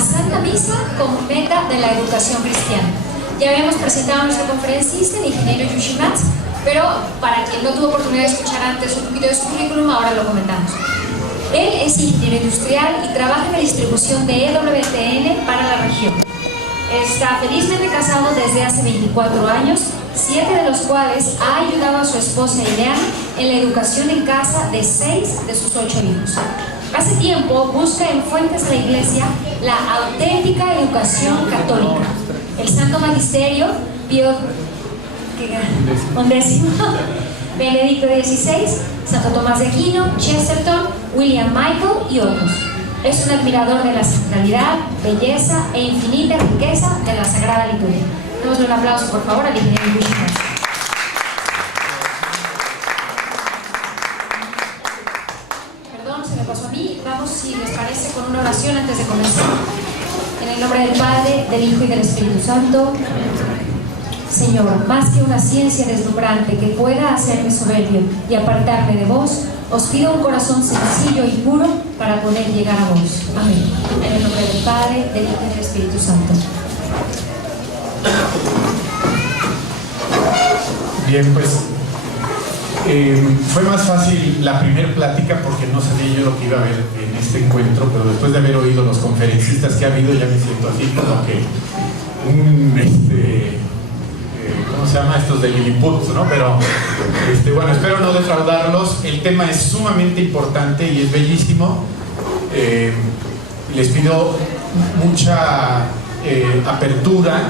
Santa Misa como meta de la educación cristiana. Ya habíamos presentado a nuestro conferencista, el ingeniero Yushimatsu, pero para quien no tuvo oportunidad de escuchar antes un poquito de su currículum, ahora lo comentamos. Él es ingeniero industrial y trabaja en la distribución de EWTN para la región. Está felizmente casado desde hace 24 años, 7 de los cuales ha ayudado a su esposa Ileana en la educación en casa de 6 de sus 8 hijos. Hace tiempo busca en fuentes de la Iglesia la auténtica educación católica. El Santo Magisterio, Pío XI, Benedicto XVI, Santo Tomás de Aquino, Chesterton, William Michael y otros. Es un admirador de la sacralidad, belleza e infinita riqueza de la Sagrada Liturgia. Démosle un aplauso, por favor, al ingeniero Yushimatsu. Perdón, se me pasó a mí. Vamos, si les parece, con una oración antes de comenzar. En el nombre del Padre, del Hijo y del Espíritu Santo. Señor, más que una ciencia deslumbrante que pueda hacerme soberbio y apartarme de vos, os pido un corazón sencillo y puro para poder llegar a vos. Amén. En el nombre del Padre, del Hijo y del Espíritu Santo. Bien, pues fue más fácil la primera plática porque no sabía yo lo que iba a ver en este encuentro, pero después de haber oído los conferencistas que ha habido ya me siento así como que ¿cómo se llama? Estos de Lilliput, ¿no? Pero bueno, espero no defraudarlos. El tema es sumamente importante y es bellísimo. Les pido mucha apertura,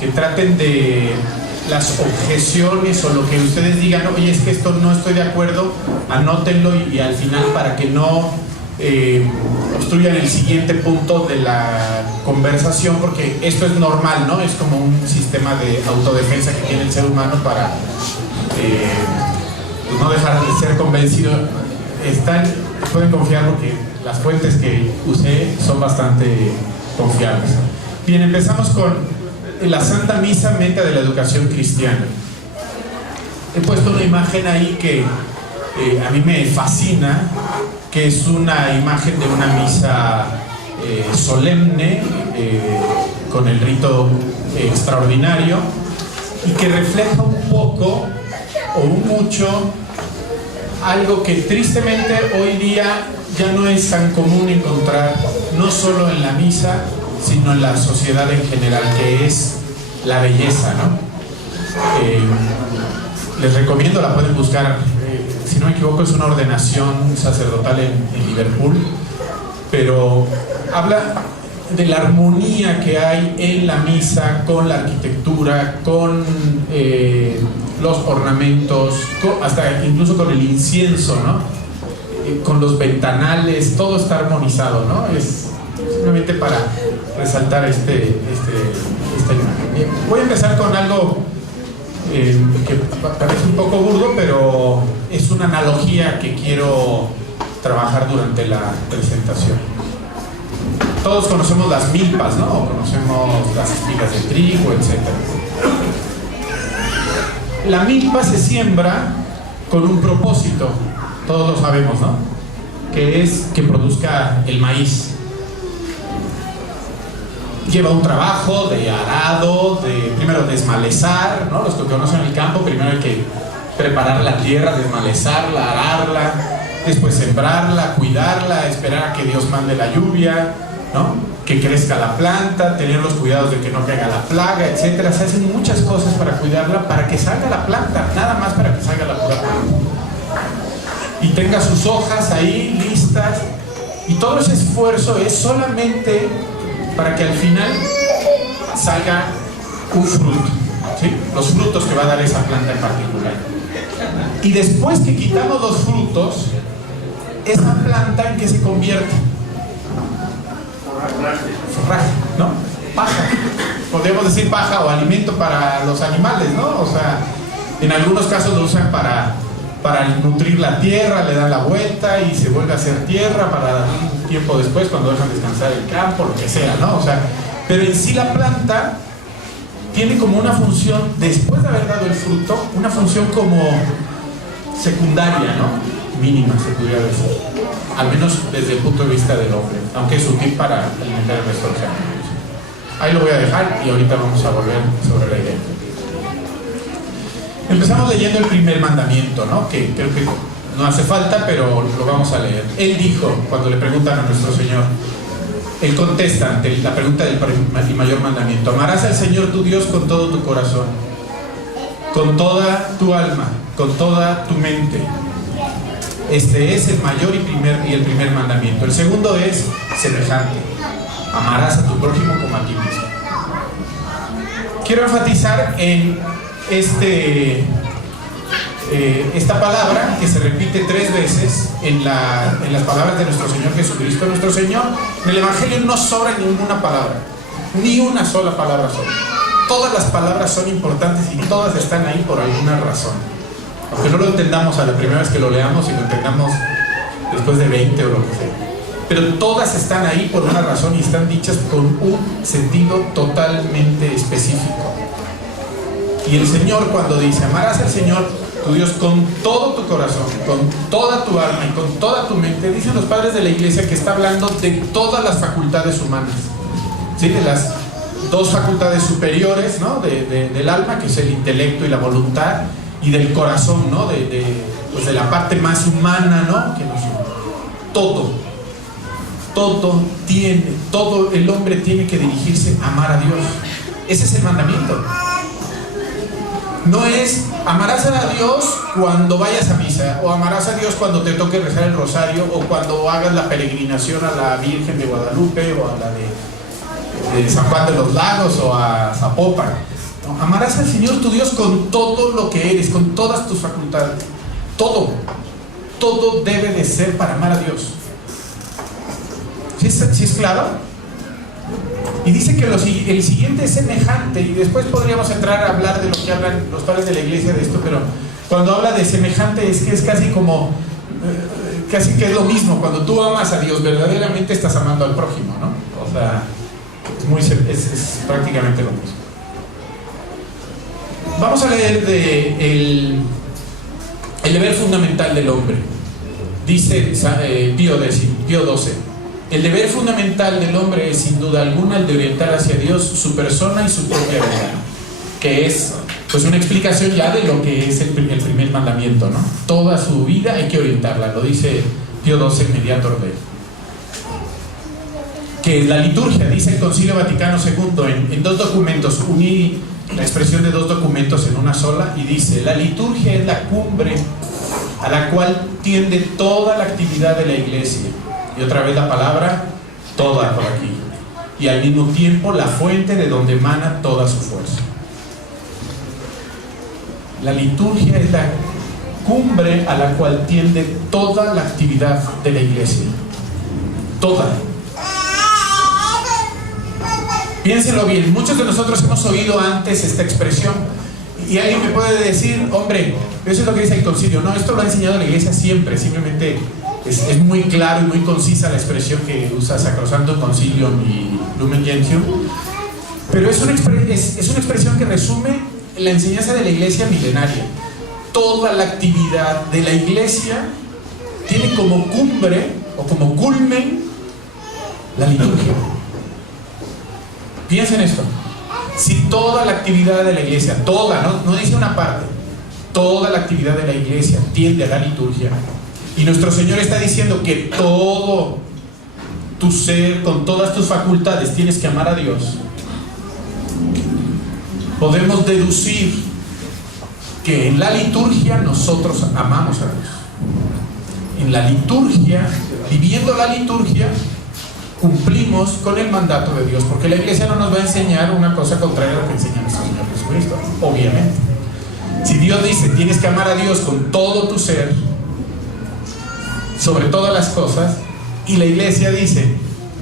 que traten de las objeciones o lo que ustedes digan, oye, es que esto no estoy de acuerdo, anótenlo y al final para que no obstruyan el siguiente punto de la conversación, porque esto es normal, ¿no? Es como un sistema de autodefensa que tiene el ser humano para pues no dejar de ser convencido. Pueden confiar porque las fuentes que usé son bastante confiables. Bien, empezamos con la Santa Misa, meta de la educación cristiana. He puesto una imagen ahí que a mí me fascina, que es una imagen de una misa solemne, con el rito extraordinario, y que refleja un poco o un mucho algo que tristemente hoy día ya no es tan común encontrar, no solo en la misa, sino en la sociedad en general, que es la belleza, ¿no? Les recomiendo, la pueden buscar, si no me equivoco es una ordenación sacerdotal en Liverpool, pero habla de la armonía que hay en la misa con la arquitectura, con los ornamentos, hasta incluso con el incienso, ¿no? Con los ventanales, todo está armonizado, ¿no? Es simplemente para resaltar esta imagen. Bien, voy a empezar con algo que parece un poco burdo, pero es una analogía que quiero trabajar durante la presentación. Todos conocemos las milpas, ¿no? Conocemos las espigas de trigo, etc. La milpa se siembra con un propósito, todos lo sabemos, ¿no? Que es que produzca el maíz. Lleva un trabajo de arado, primero desmalezar, ¿no? Los que conocen el campo, primero hay que preparar la tierra, desmalezarla, ararla, después sembrarla, cuidarla, esperar a que Dios mande la lluvia, ¿no? Que crezca la planta, tener los cuidados de que no caiga la plaga, etc. Se hacen muchas cosas para cuidarla, para que salga la planta, nada más para que salga la pura planta. Y tenga sus hojas ahí listas, y todo ese esfuerzo es solamente para que al final salga un fruto, ¿sí? Los frutos que va a dar esa planta en particular. Y después que quitamos los frutos, esa planta ¿en qué se convierte? Forraje, ¿no? Paja. Podríamos decir paja o alimento para los animales, ¿no? O sea, en algunos casos lo usan para nutrir la tierra, le dan la vuelta y se vuelve a hacer tierra para un tiempo después, cuando dejan descansar el campo, lo que sea, ¿no? O sea, pero en sí la planta tiene como una función, después de haber dado el fruto, una función como secundaria, ¿no? mínima, se podría decir, al menos desde el punto de vista del hombre, aunque es útil para alimentar el resto de los animales. Ahí lo voy a dejar y ahorita vamos a volver sobre la idea. Empezamos leyendo el primer mandamiento, ¿no? Que creo que no hace falta, pero lo vamos a leer. Él dijo, cuando le preguntan a nuestro Señor, él contesta ante la pregunta del mayor mandamiento: amarás al Señor tu Dios con todo tu corazón, con toda tu alma, con toda tu mente. Este es el mayor y el primer mandamiento. El segundo es semejante: amarás a tu prójimo como a ti mismo. Quiero enfatizar en esta palabra que se repite 3 veces en las palabras de nuestro Señor Jesucristo. Nuestro Señor, en el Evangelio no sobra ninguna palabra, ni una sola palabra sobra. Todas las palabras son importantes y todas están ahí por alguna razón. Aunque no lo entendamos a la primera vez que lo leamos y lo entendamos después de 20 o lo que sea. Pero todas están ahí por una razón y están dichas con un sentido totalmente específico. Y el Señor, cuando dice amarás al Señor tu Dios con todo tu corazón, con toda tu alma y con toda tu mente, dicen los padres de la iglesia que está hablando de todas las facultades humanas, ¿sí? De las 2 facultades superiores, ¿no? Del alma, que es el intelecto y la voluntad, y del corazón, ¿no? Pues de la parte más humana, ¿no? Que todo el hombre tiene que dirigirse a amar a Dios. Ese es el mandamiento. No es amarás a Dios cuando vayas a misa, o amarás a Dios cuando te toque rezar el rosario, o cuando hagas la peregrinación a la Virgen de Guadalupe, o a la de San Juan de los Lagos, o a Zapopan. No, amarás al Señor tu Dios con todo lo que eres, con todas tus facultades. Todo debe de ser para amar a Dios. ¿Sí es claro? Y dice que el siguiente es semejante, y después podríamos entrar a hablar de lo que hablan los padres de la iglesia de esto, pero cuando habla de semejante es que es casi como, casi que es lo mismo. Cuando tú amas a Dios, verdaderamente estás amando al prójimo, ¿no? O sea, es prácticamente lo mismo. Vamos a leer el deber fundamental del hombre. Dice Pío XII: el deber fundamental del hombre es sin duda alguna el de orientar hacia Dios su persona y su propia vida, que es pues una explicación ya de lo que es el primer mandamiento, ¿no? Toda su vida hay que orientarla, lo dice Pío XII, Mediator Dei. Que es la liturgia, dice el Concilio Vaticano II en 2 documentos, uní la expresión de 2 documentos en una sola, y dice: la liturgia es la cumbre a la cual tiende toda la actividad de la iglesia. Y otra vez la palabra toda por aquí, y al mismo tiempo la fuente de donde emana toda su fuerza. La liturgia es la cumbre a la cual tiende toda la actividad de la iglesia. Toda. Piénselo bien, muchos de nosotros hemos oído antes esta expresión, y alguien me puede decir: hombre, eso es lo que dice el concilio. No, esto lo ha enseñado la iglesia siempre, simplemente es muy claro y muy concisa la expresión que usa Sacrosanto Concilium y Lumen Gentium, pero es una expresión que resume la enseñanza de la iglesia milenaria. Toda la actividad de la iglesia tiene como cumbre o como culmen la liturgia. Piensen esto: si toda la actividad de la iglesia, no dice una parte, toda la actividad de la iglesia tiende a la liturgia, y nuestro Señor está diciendo que todo tu ser, con todas tus facultades, tienes que amar a Dios, podemos deducir que en la liturgia nosotros amamos a Dios. En la liturgia, viviendo la liturgia, cumplimos con el mandato de Dios, porque la iglesia no nos va a enseñar una cosa contraria a lo que enseña nuestro Señor Jesucristo, obviamente. Si Dios dice tienes que amar a Dios con todo tu ser, sobre todas las cosas, y la iglesia dice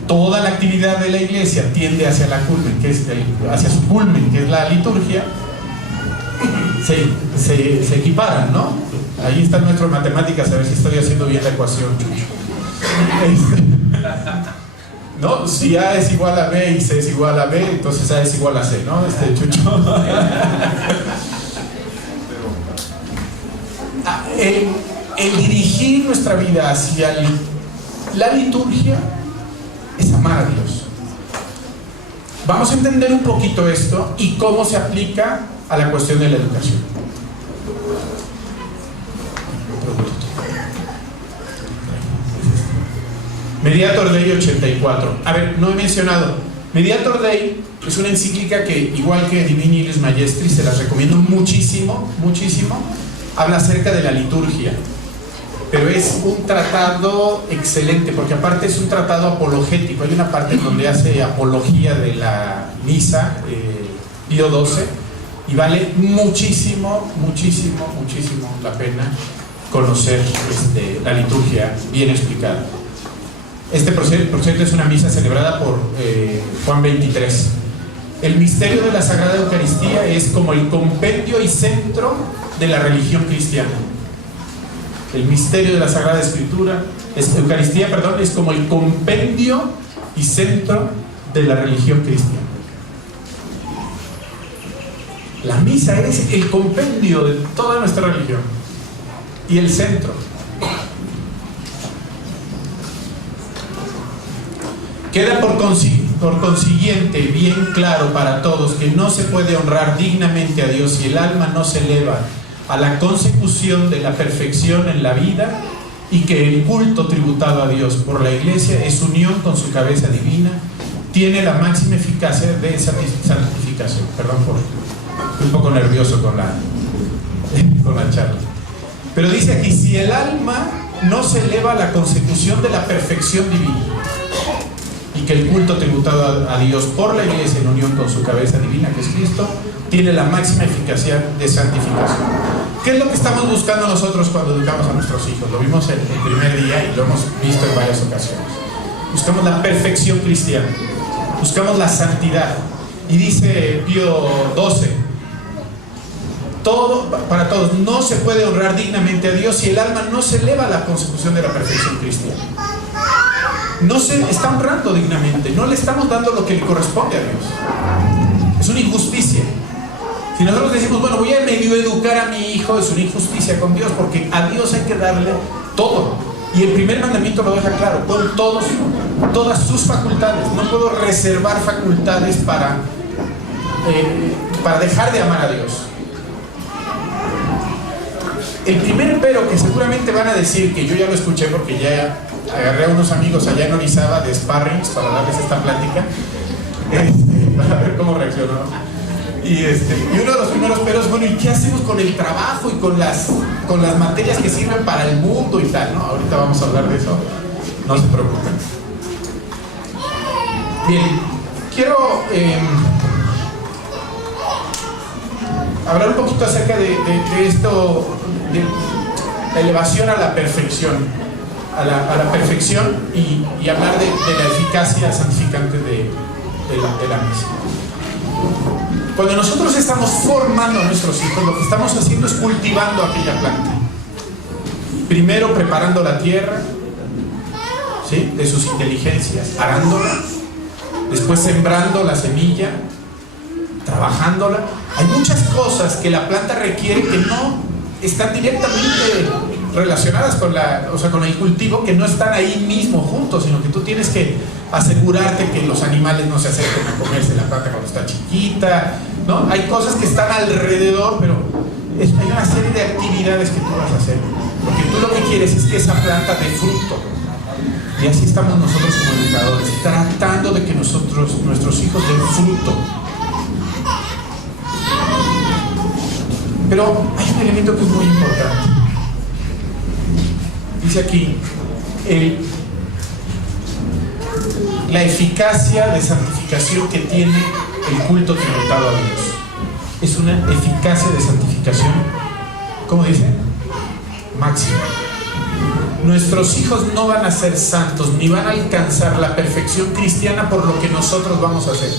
toda la actividad de la iglesia tiende hacia la culmen, hacia su culmen, que es la liturgia, se equiparan, ¿no? Ahí están nuestras matemáticas, a ver si estoy haciendo bien la ecuación, Chucho. ¿No? Si A es igual a B y C es igual a B, entonces A es igual a C, ¿no? Chucho. el dirigir nuestra vida hacia la liturgia es amar a Dios. Vamos a entender un poquito esto y cómo se aplica a la cuestión de la educación. Mediator Dei 84. A ver, no he mencionado. Mediator Dei es una encíclica que, igual que Divini Iuris Maestris, se las recomiendo muchísimo, muchísimo. Habla acerca de la liturgia. Pero es un tratado excelente, porque aparte es un tratado apologético. Hay una parte en donde hace apología de la misa, Pío XII, y vale muchísimo, muchísimo, muchísimo la pena conocer la liturgia bien explicada. Por cierto, es una misa celebrada por Juan XXIII. El misterio de la Sagrada Eucaristía es como el compendio y centro de la religión cristiana. El misterio de la Sagrada Eucaristía, es como el compendio y centro de la religión cristiana. La misa es el compendio de toda nuestra religión y el centro. Queda por consiguiente bien claro para todos que no se puede honrar dignamente a Dios si el alma no se eleva a la consecución de la perfección en la vida, y que el culto tributado a Dios por la Iglesia es unión con su cabeza divina, tiene la máxima eficacia de santificación. Perdón estoy un poco nervioso con la charla. Pero dice aquí, si el alma no se eleva a la consecución de la perfección divina, y que el culto tributado a Dios por la Iglesia en unión con su cabeza divina, que es Cristo, tiene la máxima eficacia de santificación. ¿Qué es lo que estamos buscando nosotros cuando educamos a nuestros hijos? Lo vimos el primer día y lo hemos visto en varias ocasiones. Buscamos la perfección cristiana, buscamos la santidad. Y dice Pío XII, para todos, no se puede honrar dignamente a Dios si el alma no se eleva a la consecución de la perfección cristiana. No se está honrando dignamente, no le estamos dando lo que le corresponde a Dios. Es una injusticia. Si nosotros decimos, bueno, voy a medio educar a mi hijo, es una injusticia con Dios, porque a Dios hay que darle todo. Y el primer mandamiento lo deja claro, con todas sus facultades. No puedo reservar facultades para dejar de amar a Dios. El primer pero que seguramente van a decir, que yo ya lo escuché porque ya agarré a unos amigos allá en Orizaba de sparrings para darles esta plática, para ver cómo reaccionó. Y uno de los primeros peros, bueno, ¿y qué hacemos con el trabajo y con las materias que sirven para el mundo y tal? ¿No? Ahorita vamos a hablar de eso, no se preocupen. Bien, quiero hablar un poquito acerca de esto, de la elevación a la perfección, a la perfección y hablar de la eficacia santificante de la misa. Cuando nosotros estamos formando a nuestros hijos, lo que estamos haciendo es cultivando aquella planta. Primero preparando la tierra, ¿sí?, de sus inteligencias, arándola, después sembrando la semilla, trabajándola. Hay muchas cosas que la planta requiere que no están directamente relacionadas con el cultivo, que no están ahí mismo juntos, sino que tú tienes que asegurarte que los animales no se acerquen a comerse la planta cuando está chiquita, ¿no? Hay cosas que están alrededor, pero hay una serie de actividades que tú vas a hacer, porque tú lo que quieres es que esa planta dé fruto. Y así estamos nosotros como educadores, tratando de que nuestros hijos den fruto. Pero hay un elemento que es muy importante. Dice aquí, la eficacia de santificación que tiene el culto tributado a Dios. Es una eficacia de santificación, ¿cómo dice? Máxima. Nuestros hijos no van a ser santos ni van a alcanzar la perfección cristiana por lo que nosotros vamos a hacer,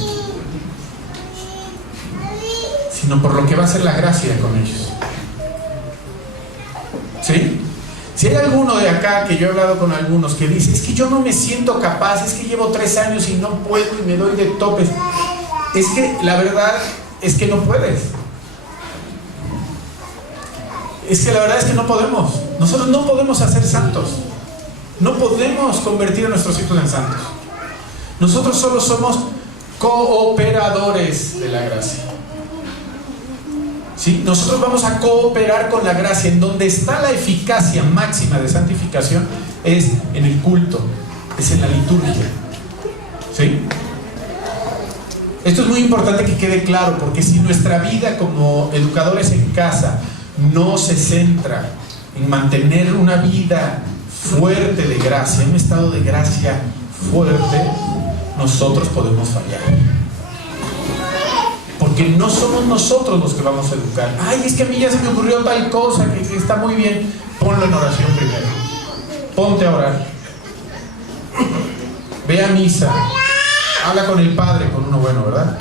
sino por lo que va a ser la gracia con ellos. ¿Sí? Si hay alguno de acá, que yo he hablado con algunos, que dice, es que yo no me siento capaz, es que llevo 3 años y no puedo y me doy de topes, es que la verdad es que no puedes. Es que la verdad es que no podemos. Nosotros no podemos hacer santos. No podemos convertir a nuestros hijos en santos. Nosotros solo somos cooperadores de la gracia. ¿Sí? Nosotros vamos a cooperar con la gracia. En donde está la eficacia máxima de santificación es en el culto, es en la liturgia. ¿Sí? Esto es muy importante que quede claro, porque si nuestra vida como educadores en casa no se centra en mantener una vida fuerte de gracia, un estado de gracia fuerte, nosotros podemos fallar. Porque no somos nosotros los que vamos a educar. Ay, es que a mí ya se me ocurrió tal cosa que está muy bien. Ponlo en oración primero. Ponte a orar. Ve a misa. Habla con el Padre, con uno bueno, ¿verdad?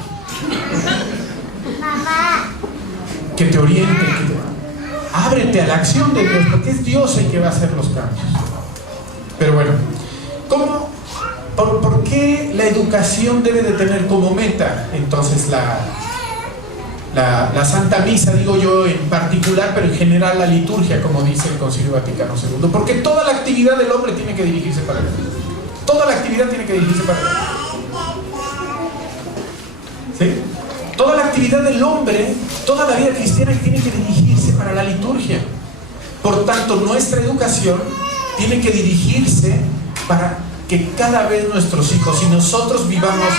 Que te oriente, ábrete a la acción de Dios, porque es Dios el que va a hacer los cambios. Pero bueno, ¿por qué la educación debe de tener como meta entonces la Santa Misa, digo yo en particular, pero en general la liturgia, como dice el Concilio Vaticano II? Porque toda la actividad del hombre tiene que dirigirse para él. Toda la actividad tiene que dirigirse para él. ¿Sí? Toda la actividad del hombre, toda la vida cristiana tiene que dirigirse para la liturgia. Por tanto, nuestra educación tiene que dirigirse para que cada vez nuestros hijos y nosotros vivamos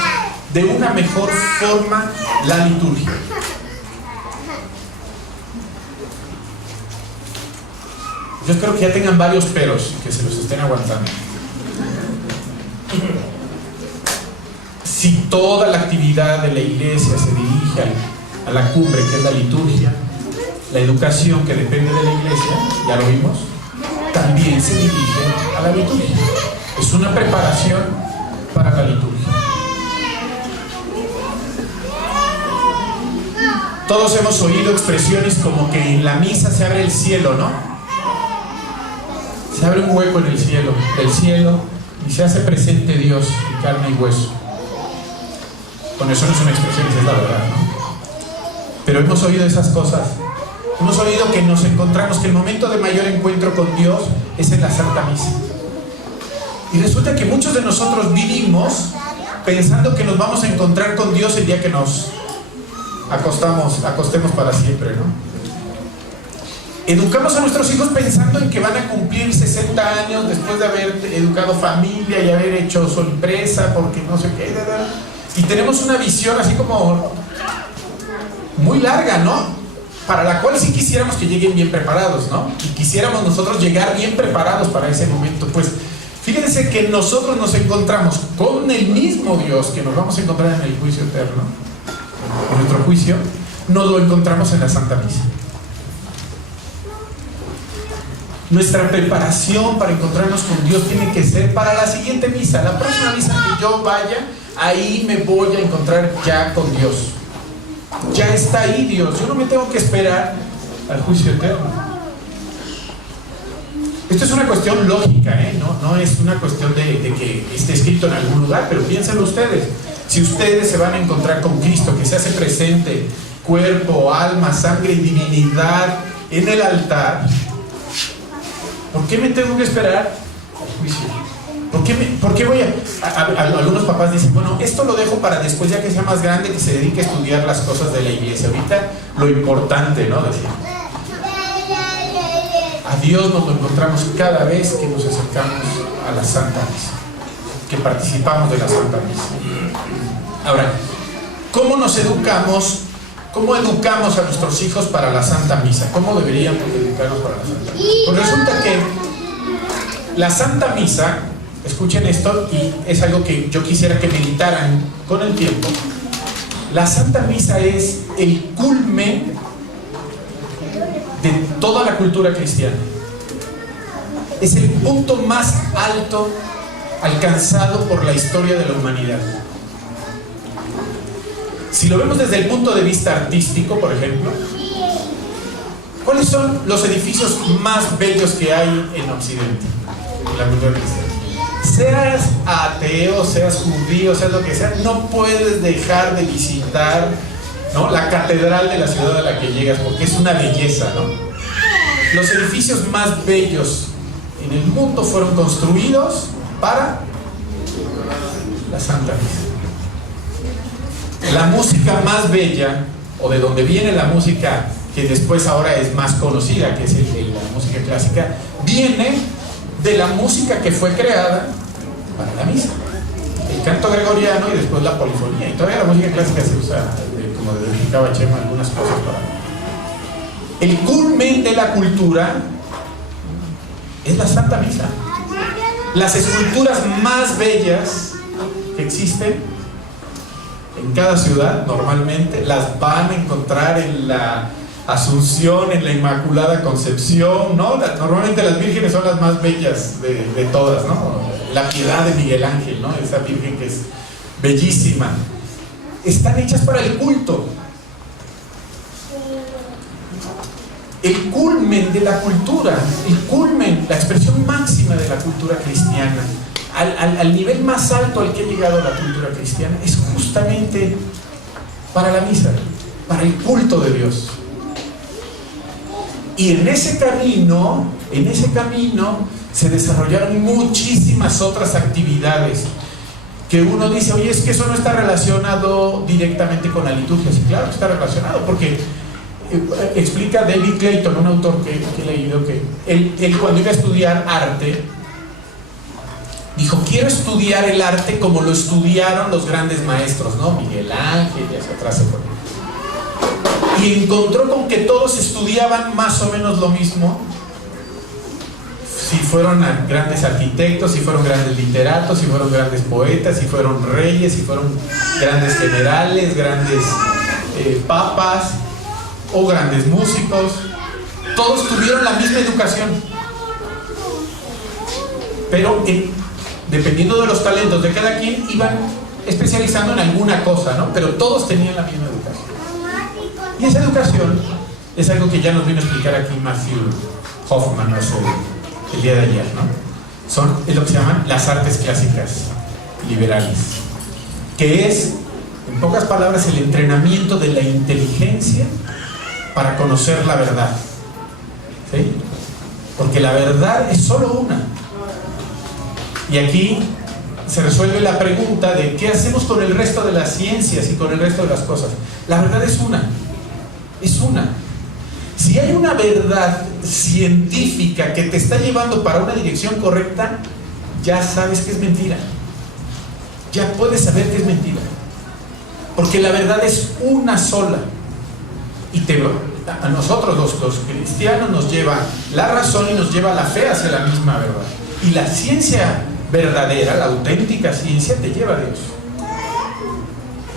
de una mejor forma la liturgia. Yo espero que ya tengan varios peros y que se los estén aguantando. Si toda la actividad de la iglesia se dirige a la cumbre, que es la liturgia, la educación que depende de la iglesia, ya lo vimos, también se dirige a la liturgia. Es una preparación para la liturgia. Todos hemos oído expresiones como que en la misa se abre el cielo, ¿no? Se abre un hueco en el cielo, del cielo, y se hace presente Dios en carne y hueso. Bueno, eso no es una expresión, es la verdad, ¿no? Pero hemos oído esas cosas. Hemos oído que nos encontramos, que el momento de mayor encuentro con Dios es en la Santa Misa. Y resulta que muchos de nosotros vivimos pensando que nos vamos a encontrar con Dios el día que nos acostemos para siempre, ¿no? Educamos a nuestros hijos pensando en que van a cumplir 60 años después de haber educado familia y haber hecho su empresa, porque no sé qué, y tenemos una visión así como muy larga, ¿no? Para la cual sí quisiéramos que lleguen bien preparados, ¿no? Y quisiéramos nosotros llegar bien preparados para ese momento. Pues fíjense que nosotros nos encontramos con el mismo Dios que nos vamos a encontrar en el juicio eterno. En nuestro juicio nos lo encontramos en la Santa Misa. Nuestra preparación para encontrarnos con Dios tiene que ser para la siguiente misa. La próxima misa que yo vaya, ahí me voy a encontrar ya con Dios. Ya está ahí Dios. Yo no me tengo que esperar al juicio eterno. Esto es una cuestión lógica, ¿eh? No es una cuestión de que esté escrito en algún lugar, pero piénsenlo ustedes. Si ustedes se van a encontrar con Cristo, que se hace presente, cuerpo, alma, sangre y divinidad en el altar, ¿por qué me tengo que esperar al juicio? ¿Por qué voy a algunos papás dicen, bueno, esto lo dejo para después, ya que sea más grande, que se dedique a estudiar las cosas de la iglesia? Ahorita lo importante, ¿no? Decir, a Dios nos lo encontramos cada vez que nos acercamos a la Santa Misa, que participamos de la Santa Misa. Ahora, ¿cómo nos educamos? ¿Cómo educamos a nuestros hijos para la Santa Misa? ¿Cómo deberíamos educarnos para la Santa Misa? Pues resulta que la Santa Misa, escuchen esto, y es algo que yo quisiera que meditaran con el tiempo. La Santa Misa es el culmen de toda la cultura cristiana. Es el punto más alto alcanzado por la historia de la humanidad. Si lo vemos desde el punto de vista artístico, por ejemplo, ¿cuáles son los edificios más bellos que hay en Occidente, en la cultura cristiana? Seas ateo, seas judío, seas lo que sea, no puedes dejar de visitar, ¿no?, la catedral de la ciudad a la que llegas, porque es una belleza, ¿no? Los edificios más bellos en el mundo fueron construidos para la Santa Misa. La música más bella, o de donde viene la música que después ahora es más conocida, que es la música clásica, viene de la música que fue creada para la misa. El canto gregoriano y después la polifonía. Y todavía la música clásica se usa, como dedicaba Chema, algunas cosas para... El culmen de la cultura es la Santa Misa. Las esculturas más bellas que existen en cada ciudad normalmente las van a encontrar en la Asunción, en la Inmaculada Concepción, ¿no? Normalmente las vírgenes son las más bellas de todas, ¿no? La Piedad de Miguel Ángel, ¿no? Esa virgen que es bellísima. Están hechas para el culto. El culmen de la cultura, el culmen, la expresión máxima de la cultura cristiana, al nivel más alto al que ha llegado la cultura cristiana, es justamente para la misa, para el culto de Dios. Y en ese camino se desarrollaron muchísimas otras actividades que uno dice, oye, es que eso no está relacionado directamente con la liturgia. Sí, claro que está relacionado, porque explica David Clayton, un autor que he leído, que él cuando iba a estudiar arte, dijo, quiero estudiar el arte como lo estudiaron los grandes maestros, ¿no? Miguel Ángel y hacia atrás se fue. Y encontró con que todos estudiaban más o menos lo mismo. Si fueron grandes arquitectos, si fueron grandes literatos, si fueron grandes poetas, si fueron reyes, si fueron grandes generales, grandes papas o grandes músicos, todos tuvieron la misma educación, pero dependiendo de los talentos de cada quien iban especializando en alguna cosa, ¿no? Pero todos tenían la misma educación. Y esa educación es algo que ya nos vino a explicar aquí Matthew Hoffman el día de ayer, ¿no? Es lo que se llaman las artes clásicas liberales, que es, en pocas palabras, el entrenamiento de la inteligencia para conocer la verdad, ¿sí? Porque la verdad es solo una. Y aquí se resuelve la pregunta de qué hacemos con el resto de las ciencias y con el resto de las cosas. La verdad es una. Es una. Si hay una verdad científica que te está llevando para una dirección correcta, ya sabes que es mentira. Ya puedes saber que es mentira. Porque la verdad es una sola. Y a nosotros los cristianos nos lleva la razón y nos lleva la fe hacia la misma verdad. Y la ciencia verdadera, la auténtica ciencia, te lleva a Dios.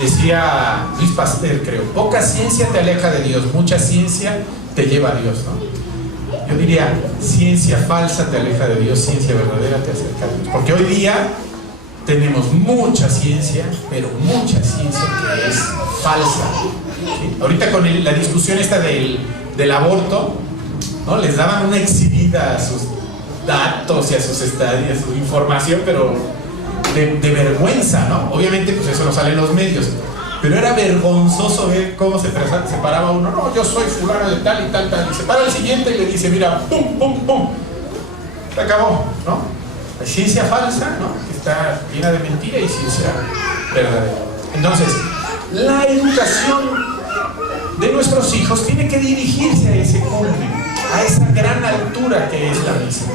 Decía Luis Pasteur, creo, poca ciencia te aleja de Dios, mucha ciencia te lleva a Dios, ¿no? Yo diría, ciencia falsa te aleja de Dios, ciencia verdadera te acerca a Dios. Porque hoy día tenemos mucha ciencia, pero mucha ciencia que es falsa. ¿Sí? Ahorita con la discusión esta del aborto, ¿no? Les daban una exhibida a sus datos y a sus estadios, a su información, pero de vergüenza, ¿no? Obviamente pues eso no sale en los medios, pero era vergonzoso ver cómo se paraba uno, no, yo soy fulano de tal y tal, tal, y se para el siguiente y le dice, mira, pum, pum, pum, se acabó, ¿no? Hay ciencia falsa, ¿no? Que está llena de mentira, y ciencia verdadera. Entonces, la educación de nuestros hijos tiene que dirigirse a ese culmen, a esa gran altura que es la misa.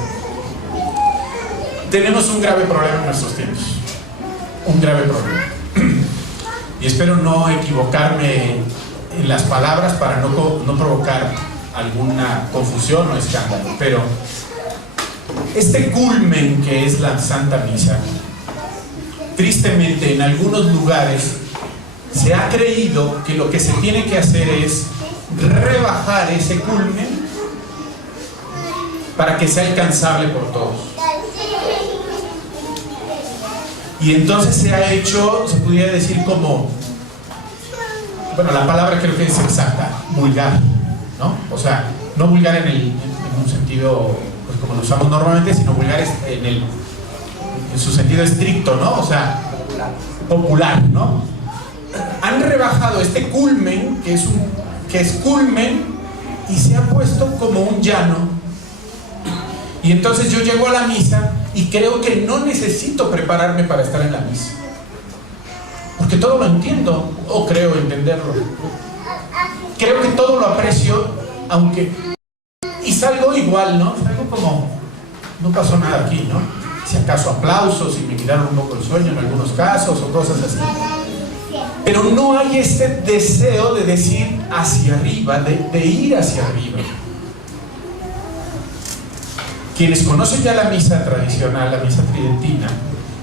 Tenemos un grave problema en nuestros tiempos, un grave problema, y espero no equivocarme en las palabras para no provocar alguna confusión o escándalo, pero este culmen que es la Santa Misa, tristemente en algunos lugares se ha creído que lo que se tiene que hacer es rebajar ese culmen para que sea alcanzable por todos. Y entonces se ha hecho, se pudiera decir como, bueno, la palabra creo que es exacta, vulgar, ¿no? O sea, no vulgar en un sentido, pues como lo usamos normalmente, sino vulgar en su sentido estricto, ¿no? O sea, popular, ¿no? Han rebajado este culmen, que es culmen, y se ha puesto como un llano. Y entonces yo llego a la misa y creo que no necesito prepararme para estar en la misa, porque todo lo entiendo, o creo entenderlo. Creo que todo lo aprecio, aunque... y salgo igual, ¿no? Salgo como... no pasó nada aquí, ¿no? Si acaso aplausos y me quitaron un poco el sueño en algunos casos o cosas así. Pero no hay este deseo de decir hacia arriba, de ir hacia arriba. Quienes conocen ya la misa tradicional, la misa tridentina,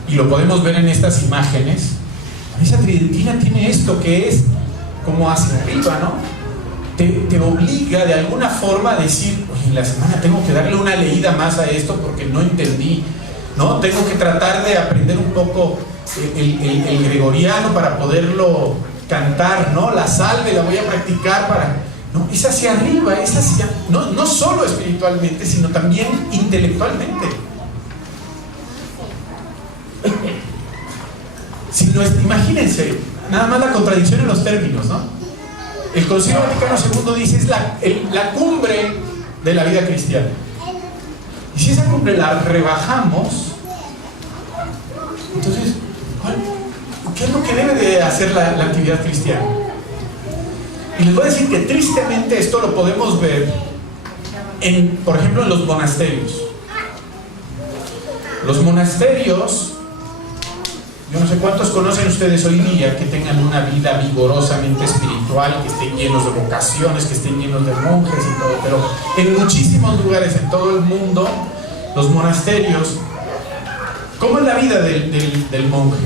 y lo podemos ver en estas imágenes, la misa tridentina tiene esto que es como hacia arriba, ¿no? Te obliga de alguna forma a decir, oye, en la semana tengo que darle una leída más a esto porque no entendí, ¿no? Tengo que tratar de aprender un poco el gregoriano para poderlo cantar, ¿no? La salve la voy a practicar para... ¿no? Es hacia arriba, es hacia... no solo espiritualmente, sino también intelectualmente. Imagínense, nada más la contradicción en los términos, ¿no? El Concilio Vaticano II dice es la cumbre de la vida cristiana. Y si esa cumbre la rebajamos, entonces, ¿qué es lo que debe de hacer la actividad cristiana? Y les voy a decir que tristemente esto lo podemos ver, por ejemplo, en los monasterios. Los monasterios, yo no sé cuántos conocen ustedes hoy día que tengan una vida vigorosamente espiritual, que estén llenos de vocaciones, que estén llenos de monjes y todo, pero en muchísimos lugares en todo el mundo, los monasterios, ¿cómo es la vida del monje?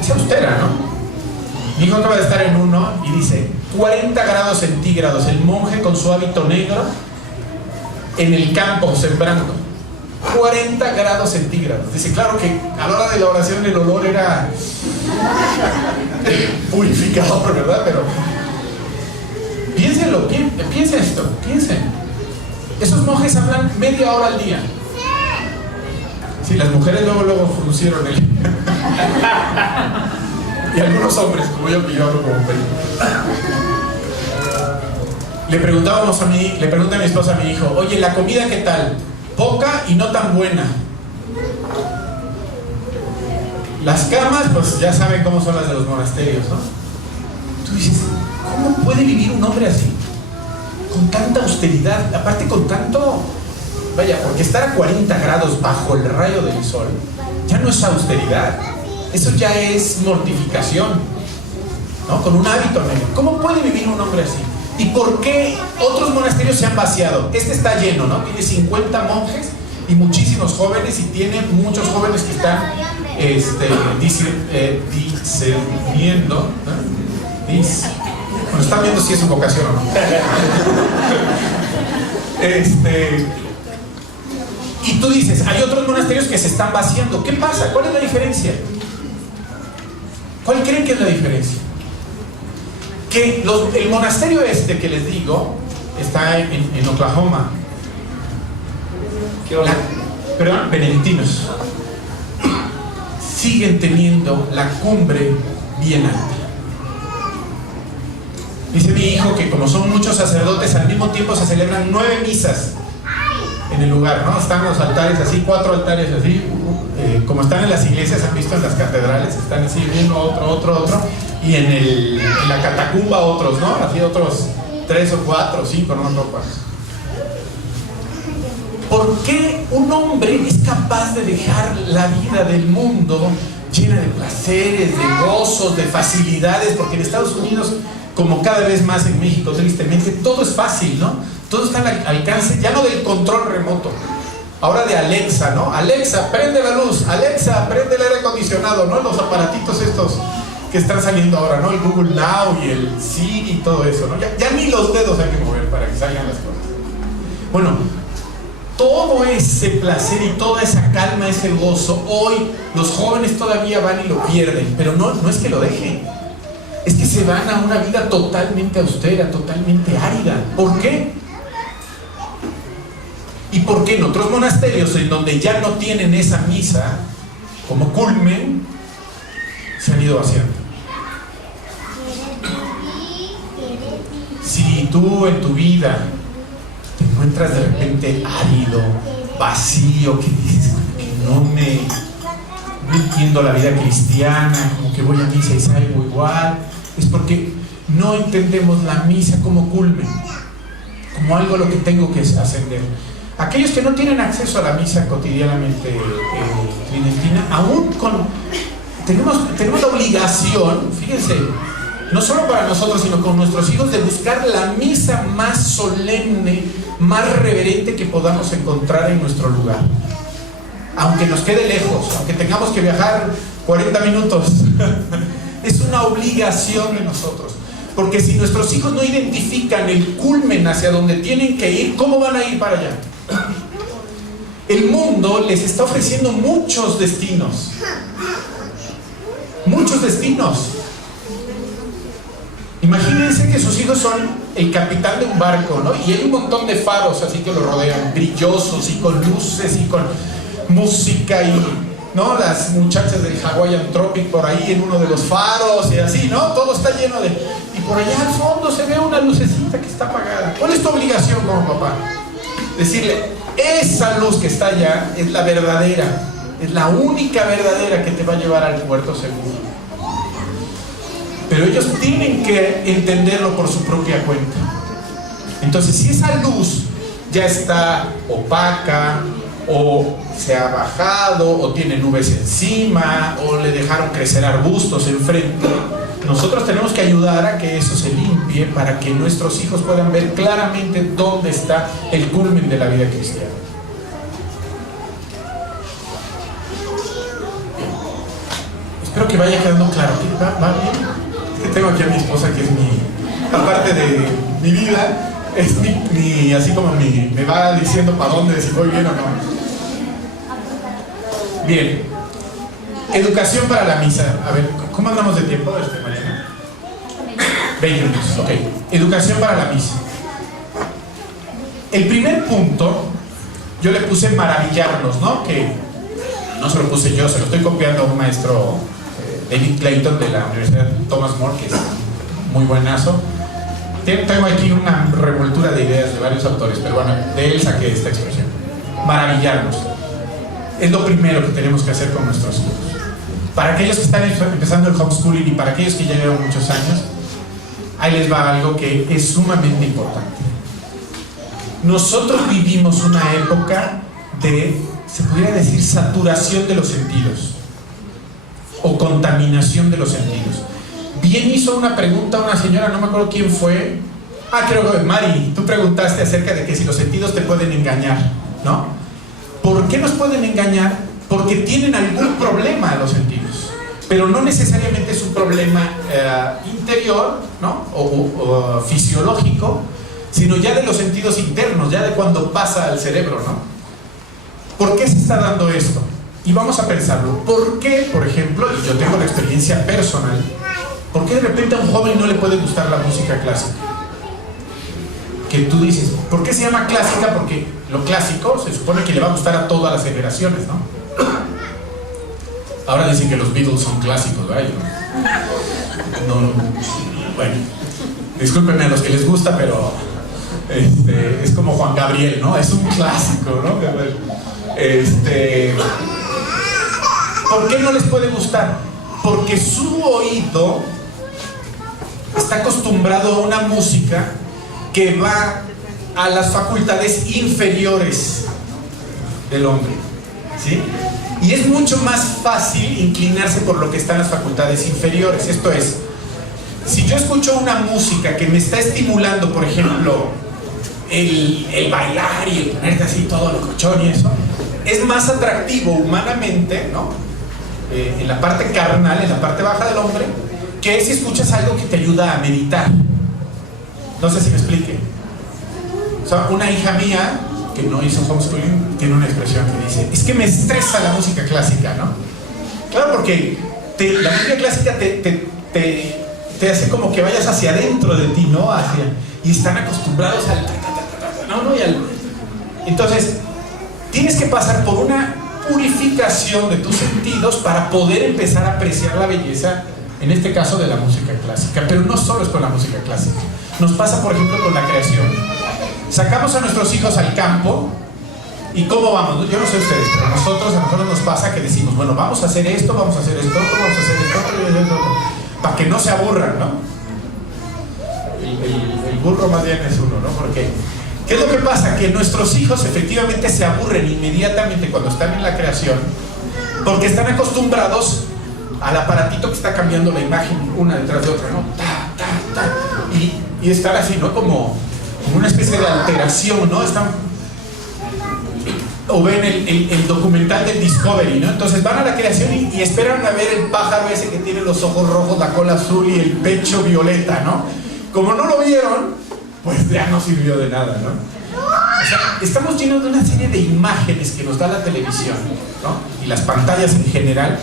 Es austera, ¿no? Mi hijo acaba de estar en uno y dice 40 grados centígrados, el monje con su hábito negro en el campo sembrando. 40 grados centígrados. Dice, claro que a la hora de la oración el olor era purificador, ¿verdad? Pero piénsenlo, piensen esto, piensen. Esos monjes hablan media hora al día. Sí, las mujeres luego fruncieron el... y algunos hombres, como yo, que yo hablo como pelín. Le pregunté a mi esposa, a mi hijo, oye, ¿la comida qué tal? Poca y no tan buena. Las camas, pues ya saben cómo son las de los monasterios, ¿no? Tú dices, ¿cómo puede vivir un hombre así? Con tanta austeridad, aparte con tanto... Vaya, porque estar a 40 grados bajo el rayo del sol ya no es austeridad, eso ya es mortificación, ¿no? Con un hábito negro. ¿Cómo puede vivir un hombre así? ¿Y por qué otros monasterios se han vaciado? Este está lleno, ¿no? Tiene 50 monjes y muchísimos jóvenes, y tiene muchos jóvenes que están discerniendo, ¿no? Bueno, están viendo si es su vocación o no. Y tú dices, hay otros monasterios que se están vaciando. ¿Qué pasa? ¿Cuál es la diferencia? ¿Cuál creen que es la diferencia? Que el monasterio que les digo está en Oklahoma. Perdón, benedictinos. Siguen teniendo la cumbre bien alta. Dice mi hijo que como son muchos sacerdotes, al mismo tiempo se celebran 9 misas en el lugar, ¿no? Están los altares así, 4 altares así, como están en las iglesias, han visto en las catedrales, están así, uno, otro, y en la catacumba otros, ¿no? Así otros 3 o 4 o 5, no me acuerdo cuántos. ¿Por qué un hombre es capaz de dejar la vida del mundo llena de placeres, de gozos, de facilidades? Porque en Estados Unidos, como cada vez más en México, tristemente, todo es fácil, ¿no? Todo está al alcance, ya no del control remoto, ahora de Alexa, ¿no? Alexa, prende la luz, Alexa, prende el aire acondicionado, ¿no? Los aparatitos estos que están saliendo ahora, ¿no? El Google Now y el Siri y todo eso, ¿no? Ya ni los dedos hay que mover para que salgan las cosas. Bueno, todo ese placer y toda esa calma, ese gozo, hoy los jóvenes todavía van y lo pierden, pero no es que lo dejen, es que se van a una vida totalmente austera, totalmente árida. ¿Por qué? ¿Y por qué en otros monasterios en donde ya no tienen esa misa como culmen, se han ido vaciando? Si tú en tu vida te encuentras de repente árido, vacío, que dices que no entiendo la vida cristiana, como que voy a misa y salgo igual, es porque no entendemos la misa como culmen, como algo a lo que tengo que ascender. Aquellos que no tienen acceso a la misa cotidianamente tridentina, tenemos la obligación, fíjense, no solo para nosotros, sino con nuestros hijos, de buscar la misa más solemne, más reverente que podamos encontrar en nuestro lugar. Aunque nos quede lejos, aunque tengamos que viajar 40 minutos, es una obligación de nosotros. Porque si nuestros hijos no identifican el culmen hacia donde tienen que ir, ¿cómo van a ir para allá? El mundo les está ofreciendo muchos destinos. Muchos destinos. Imagínense que sus hijos son el capitán de un barco, ¿no? Y hay un montón de faros así que lo rodean, brillosos y con luces y con música y, ¿no? Las muchachas del Hawaiian Tropic por ahí en uno de los faros y así, ¿no? Todo está lleno de... Y por allá al fondo se ve una lucecita que está apagada. ¿Cuál es tu obligación como papá? Decirle, esa luz que está allá es la verdadera, es la única verdadera que te va a llevar al puerto seguro. Pero ellos tienen que entenderlo por su propia cuenta. Entonces, si esa luz ya está opaca, o se ha bajado, o tiene nubes encima, o le dejaron crecer arbustos enfrente, nosotros tenemos que ayudar a que eso se limpie para que nuestros hijos puedan ver claramente dónde está el culmen de la vida cristiana. Espero que vaya quedando claro. ¿Va bien? Es que tengo aquí a mi esposa, que es aparte de mi vida, es así como me va diciendo para dónde, si voy bien o no. Bien, educación para la misa. A ver, ¿cómo andamos de tiempo, Mariana? 20 minutos, ok. Educación para la misa. El primer punto, yo le puse maravillarnos, ¿no? Que no se lo puse yo, se lo estoy copiando a un maestro, David Clayton, de la Universidad Thomas More, que es muy buenazo. Tengo aquí una revoltura de ideas de varios autores, pero bueno, de él saqué esta expresión. Maravillarnos. Es lo primero que tenemos que hacer con nuestros hijos. Para aquellos que están empezando el homeschooling y para aquellos que ya llevan muchos años, ahí les va algo que es sumamente importante. Nosotros vivimos una época de, se podría decir, saturación de los sentidos o contaminación de los sentidos. Bien hizo una pregunta una señora, no me acuerdo quién fue. Creo que Mari, tú preguntaste acerca de que si los sentidos te pueden engañar, ¿no? ¿Por qué nos pueden engañar? Porque tienen algún problema los sentidos, pero no necesariamente es un problema interior, ¿no? o fisiológico, sino ya de los sentidos internos, ya de cuando pasa al cerebro, ¿no? ¿Por qué se está dando esto? Y vamos a pensarlo. ¿Por qué, por ejemplo, y yo tengo la experiencia personal, por qué de repente a un joven no le puede gustar la música clásica? Que tú dices, ¿por qué se llama clásica? Porque lo clásico se supone que le va a gustar a todas las generaciones, ¿no? Ahora dicen que los Beatles son clásicos, ¿verdad? No, bueno, discúlpenme a los que les gusta, pero es como Juan Gabriel, ¿no? Es un clásico, ¿no? ¿Por qué no les puede gustar? Porque su oído está acostumbrado a una música que va a las facultades inferiores del hombre, ¿sí? Y es mucho más fácil inclinarse por lo que está en las facultades inferiores. Esto es, si yo escucho una música que me está estimulando, por ejemplo, el bailar y el ponerte así todo locochón y eso, es más atractivo humanamente, ¿no? En la parte carnal, en la parte baja del hombre, que si escuchas algo que te ayuda a meditar. No sé si me explique. O sea, una hija mía que no hizo homeschooling tiene una expresión que dice, es que me estresa la música clásica, ¿no? Claro, porque la música clásica te hace como que vayas hacia adentro de ti, ¿no? Y están acostumbrados al... Entonces, tienes que pasar por una purificación de tus sentidos para poder empezar a apreciar la belleza, en este caso de la música clásica. Pero no solo es con la música clásica. Nos pasa, por ejemplo, con la creación. Sacamos a nuestros hijos al campo y ¿cómo vamos? Yo no sé ustedes, pero a nosotros nos pasa que decimos, bueno, vamos a hacer esto, vamos a hacer esto, vamos a hacer esto, para que no se aburran, ¿no? El burro más bien es uno, ¿no? Porque ¿qué es lo que pasa? Que nuestros hijos efectivamente se aburren inmediatamente cuando están en la creación, porque están acostumbrados al aparatito que está cambiando la imagen una detrás de otra, ¿no? Y están así, ¿no? Como una especie de alteración, ¿no? O ven el documental del Discovery, ¿no? Entonces van a la creación y esperan a ver el pájaro ese que tiene los ojos rojos, la cola azul y el pecho violeta, ¿no? Como no lo vieron, pues ya no sirvió de nada, ¿no? O sea, estamos llenos de una serie de imágenes que nos da la televisión, ¿no? Y las pantallas en general,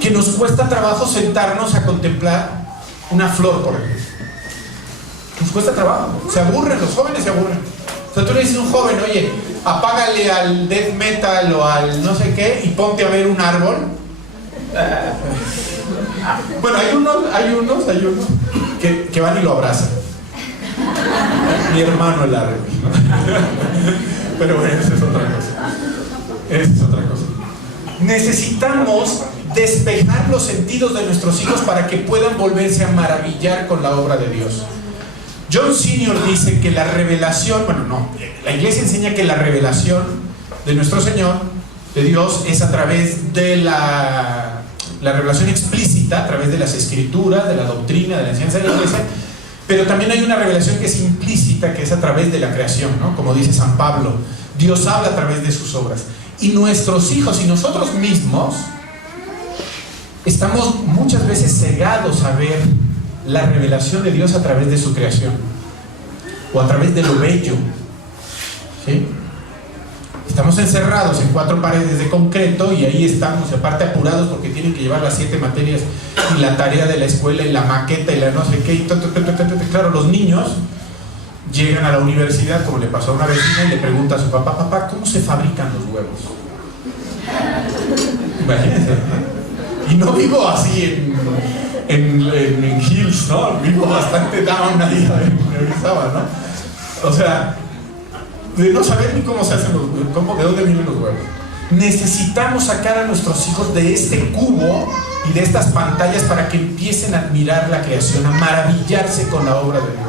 que nos cuesta trabajo sentarnos a contemplar una flor, por ejemplo. Nos cuesta trabajo, se aburren, los jóvenes se aburren. O sea, tú le dices a un joven, oye, apágale al death metal o al no sé qué y ponte a ver un árbol. Bueno, hay unos que van y lo abrazan. Mi hermano el árbol, ¿no? Pero bueno, esa es otra cosa. Necesitamos despejar los sentidos de nuestros hijos para que puedan volverse a maravillar con la obra de Dios. John Senior dice que la revelación, la iglesia enseña que la revelación de nuestro Señor, de Dios, es a través de la revelación explícita, a través de las escrituras, de la doctrina, de la enseñanza de la iglesia, pero también hay una revelación que es implícita, que es a través de la creación, ¿no? Como dice San Pablo, Dios habla a través de sus obras. Y nuestros hijos y nosotros mismos estamos muchas veces cegados a ver la revelación de Dios a través de su creación o a través de lo bello, ¿sí? Estamos encerrados en 4 paredes de concreto y ahí estamos, aparte apurados porque tienen que llevar las 7 materias y la tarea de la escuela y la maqueta y la no sé qué y claro, los niños llegan a la universidad, como le pasó a una vecina, y le pregunta a su papá, ¿cómo se fabrican los huevos? Imagínense, ¿no? Y no vivo así en Hills, ¿no? Vivo bastante down ahí en Orizaba, ¿no? O sea, de no saber ni cómo se hacen de dónde vienen los huevos. Necesitamos sacar a nuestros hijos de este cubo y de estas pantallas para que empiecen a admirar la creación, a maravillarse con la obra de Dios.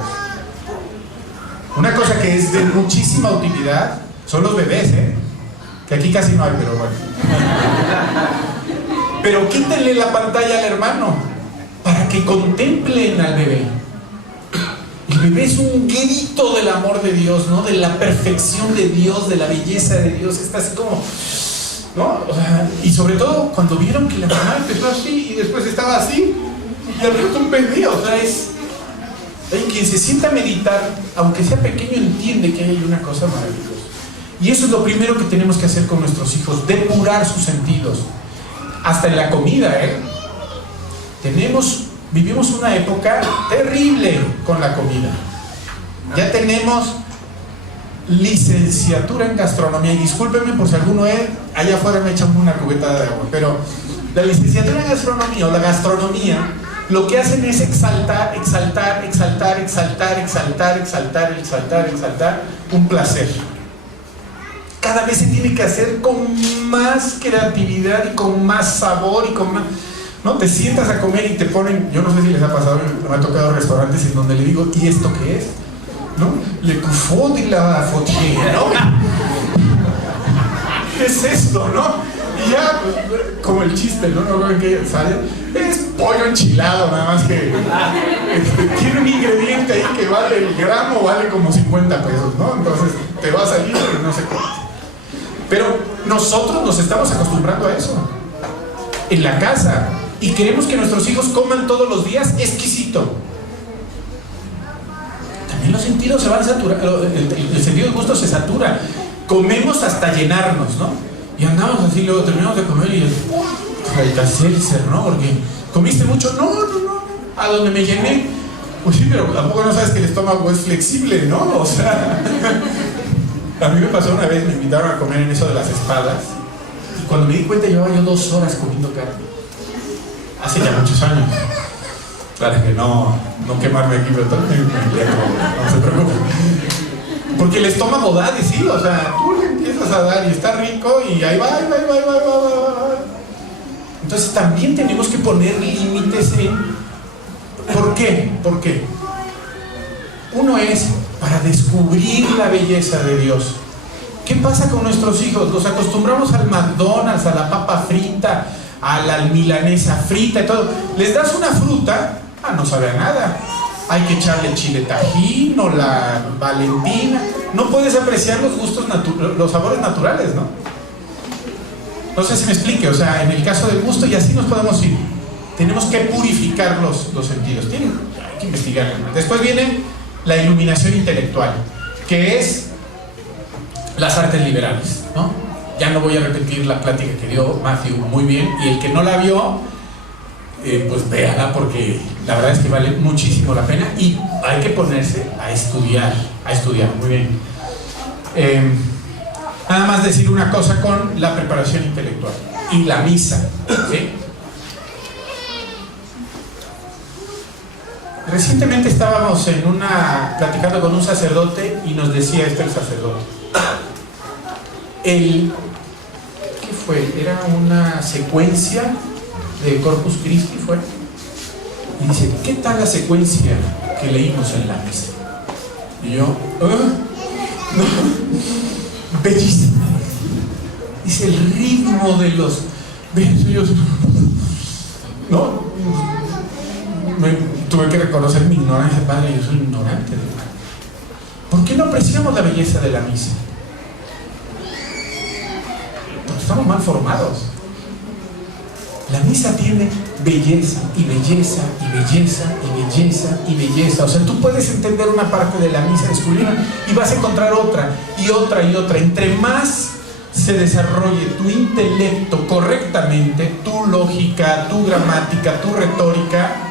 Una cosa que es de muchísima utilidad son los bebés, que aquí casi no hay, pero bueno. Pero quítenle la pantalla al hermano para que contemplen al bebé. El bebé es un grito del amor de Dios, ¿no? De la perfección de Dios, de la belleza de Dios. Está así como, ¿no? O sea, y sobre todo cuando vieron que la mamá empezó así y después estaba así y al rato un bebé, o sea, quien se sienta a meditar, aunque sea pequeño, entiende que hay una cosa maravillosa. Y eso es lo primero que tenemos que hacer con nuestros hijos, depurar sus sentidos. Hasta en la comida, vivimos una época terrible con la comida. Ya tenemos licenciatura en gastronomía, y discúlpenme por si alguno allá afuera me echan una cubeta de agua, pero la licenciatura en gastronomía o la gastronomía lo que hacen es exaltar un placer. Cada vez se tiene que hacer con más creatividad y con más sabor y con más... ¿No? Te sientas a comer y te ponen, yo no sé si les ha pasado, me ha tocado restaurantes en donde le digo, ¿y esto qué es? ¿No? Le cufó de la fotier, ¿no? ¿Qué es esto, no? Y ya, como el chiste, ¿no? ¿No ven que sale? Es pollo enchilado, nada más que tiene un ingrediente ahí que vale, el gramo vale como 50 pesos, ¿no? Entonces te va a salir, pero no sé cuánto. Pero nosotros nos estamos acostumbrando a eso en la casa y queremos que nuestros hijos coman todos los días exquisito. También los sentidos se van a saturar, el sentido del gusto se satura. Comemos hasta llenarnos, ¿no? Y andamos así, luego terminamos de comer y Alka-Seltzer, ¿no? Porque comiste mucho, no, a donde me llené. Pues sí, pero tampoco no sabes que el estómago es flexible, ¿no? O sea, a mí me pasó una vez, me invitaron a comer en eso de las espadas. Y cuando me di cuenta llevaba yo 2 horas comiendo carne. Hace ya muchos años. Para que no quemarme aquí, pero también no se preocupen. Porque el estómago da de sí, o sea, tú le empiezas a dar y está rico y ahí va. Entonces también tenemos que poner límites en... ¿Por qué? ¿Por qué? Uno es para descubrir la belleza de Dios. ¿Qué pasa con nuestros hijos? Los acostumbramos al McDonald's, a la papa frita, a la milanesa frita y todo. Les das una fruta, no sabe a nada. Hay que echarle chile tajín o la Valentina. No puedes apreciar los gustos los sabores naturales, ¿no? No sé si me explique, o sea, en el caso del gusto, y así nos podemos ir. Tenemos que purificar los sentidos. Hay que investigar. Después viene la iluminación intelectual, que es las artes liberales, ¿no? Ya no voy a repetir la plática que dio Matthew muy bien, y el que no la vio, pues véala, porque la verdad es que vale muchísimo la pena y hay que ponerse a estudiar, muy bien. Nada más decir una cosa con la preparación intelectual y la misa, ¿sí? Recientemente estábamos platicando con un sacerdote y nos decía el sacerdote, ¿qué fue? Era una secuencia de Corpus Christi, ¿fue? Y dice, ¿qué tal la secuencia que leímos en la misa? Y yo, no, bellísima. Dice, el ritmo de los versos, ¿no? Tuve que reconocer mi ignorancia, padre, yo soy ignorante de padre. ¿Por qué no apreciamos la belleza de la misa? Porque estamos mal formados. La misa tiene belleza y belleza y belleza y belleza y belleza. O sea, tú puedes entender una parte de la misa, descubrirla, y vas a encontrar otra y otra y otra. Entre más se desarrolle tu intelecto correctamente, tu lógica, tu gramática, tu retórica,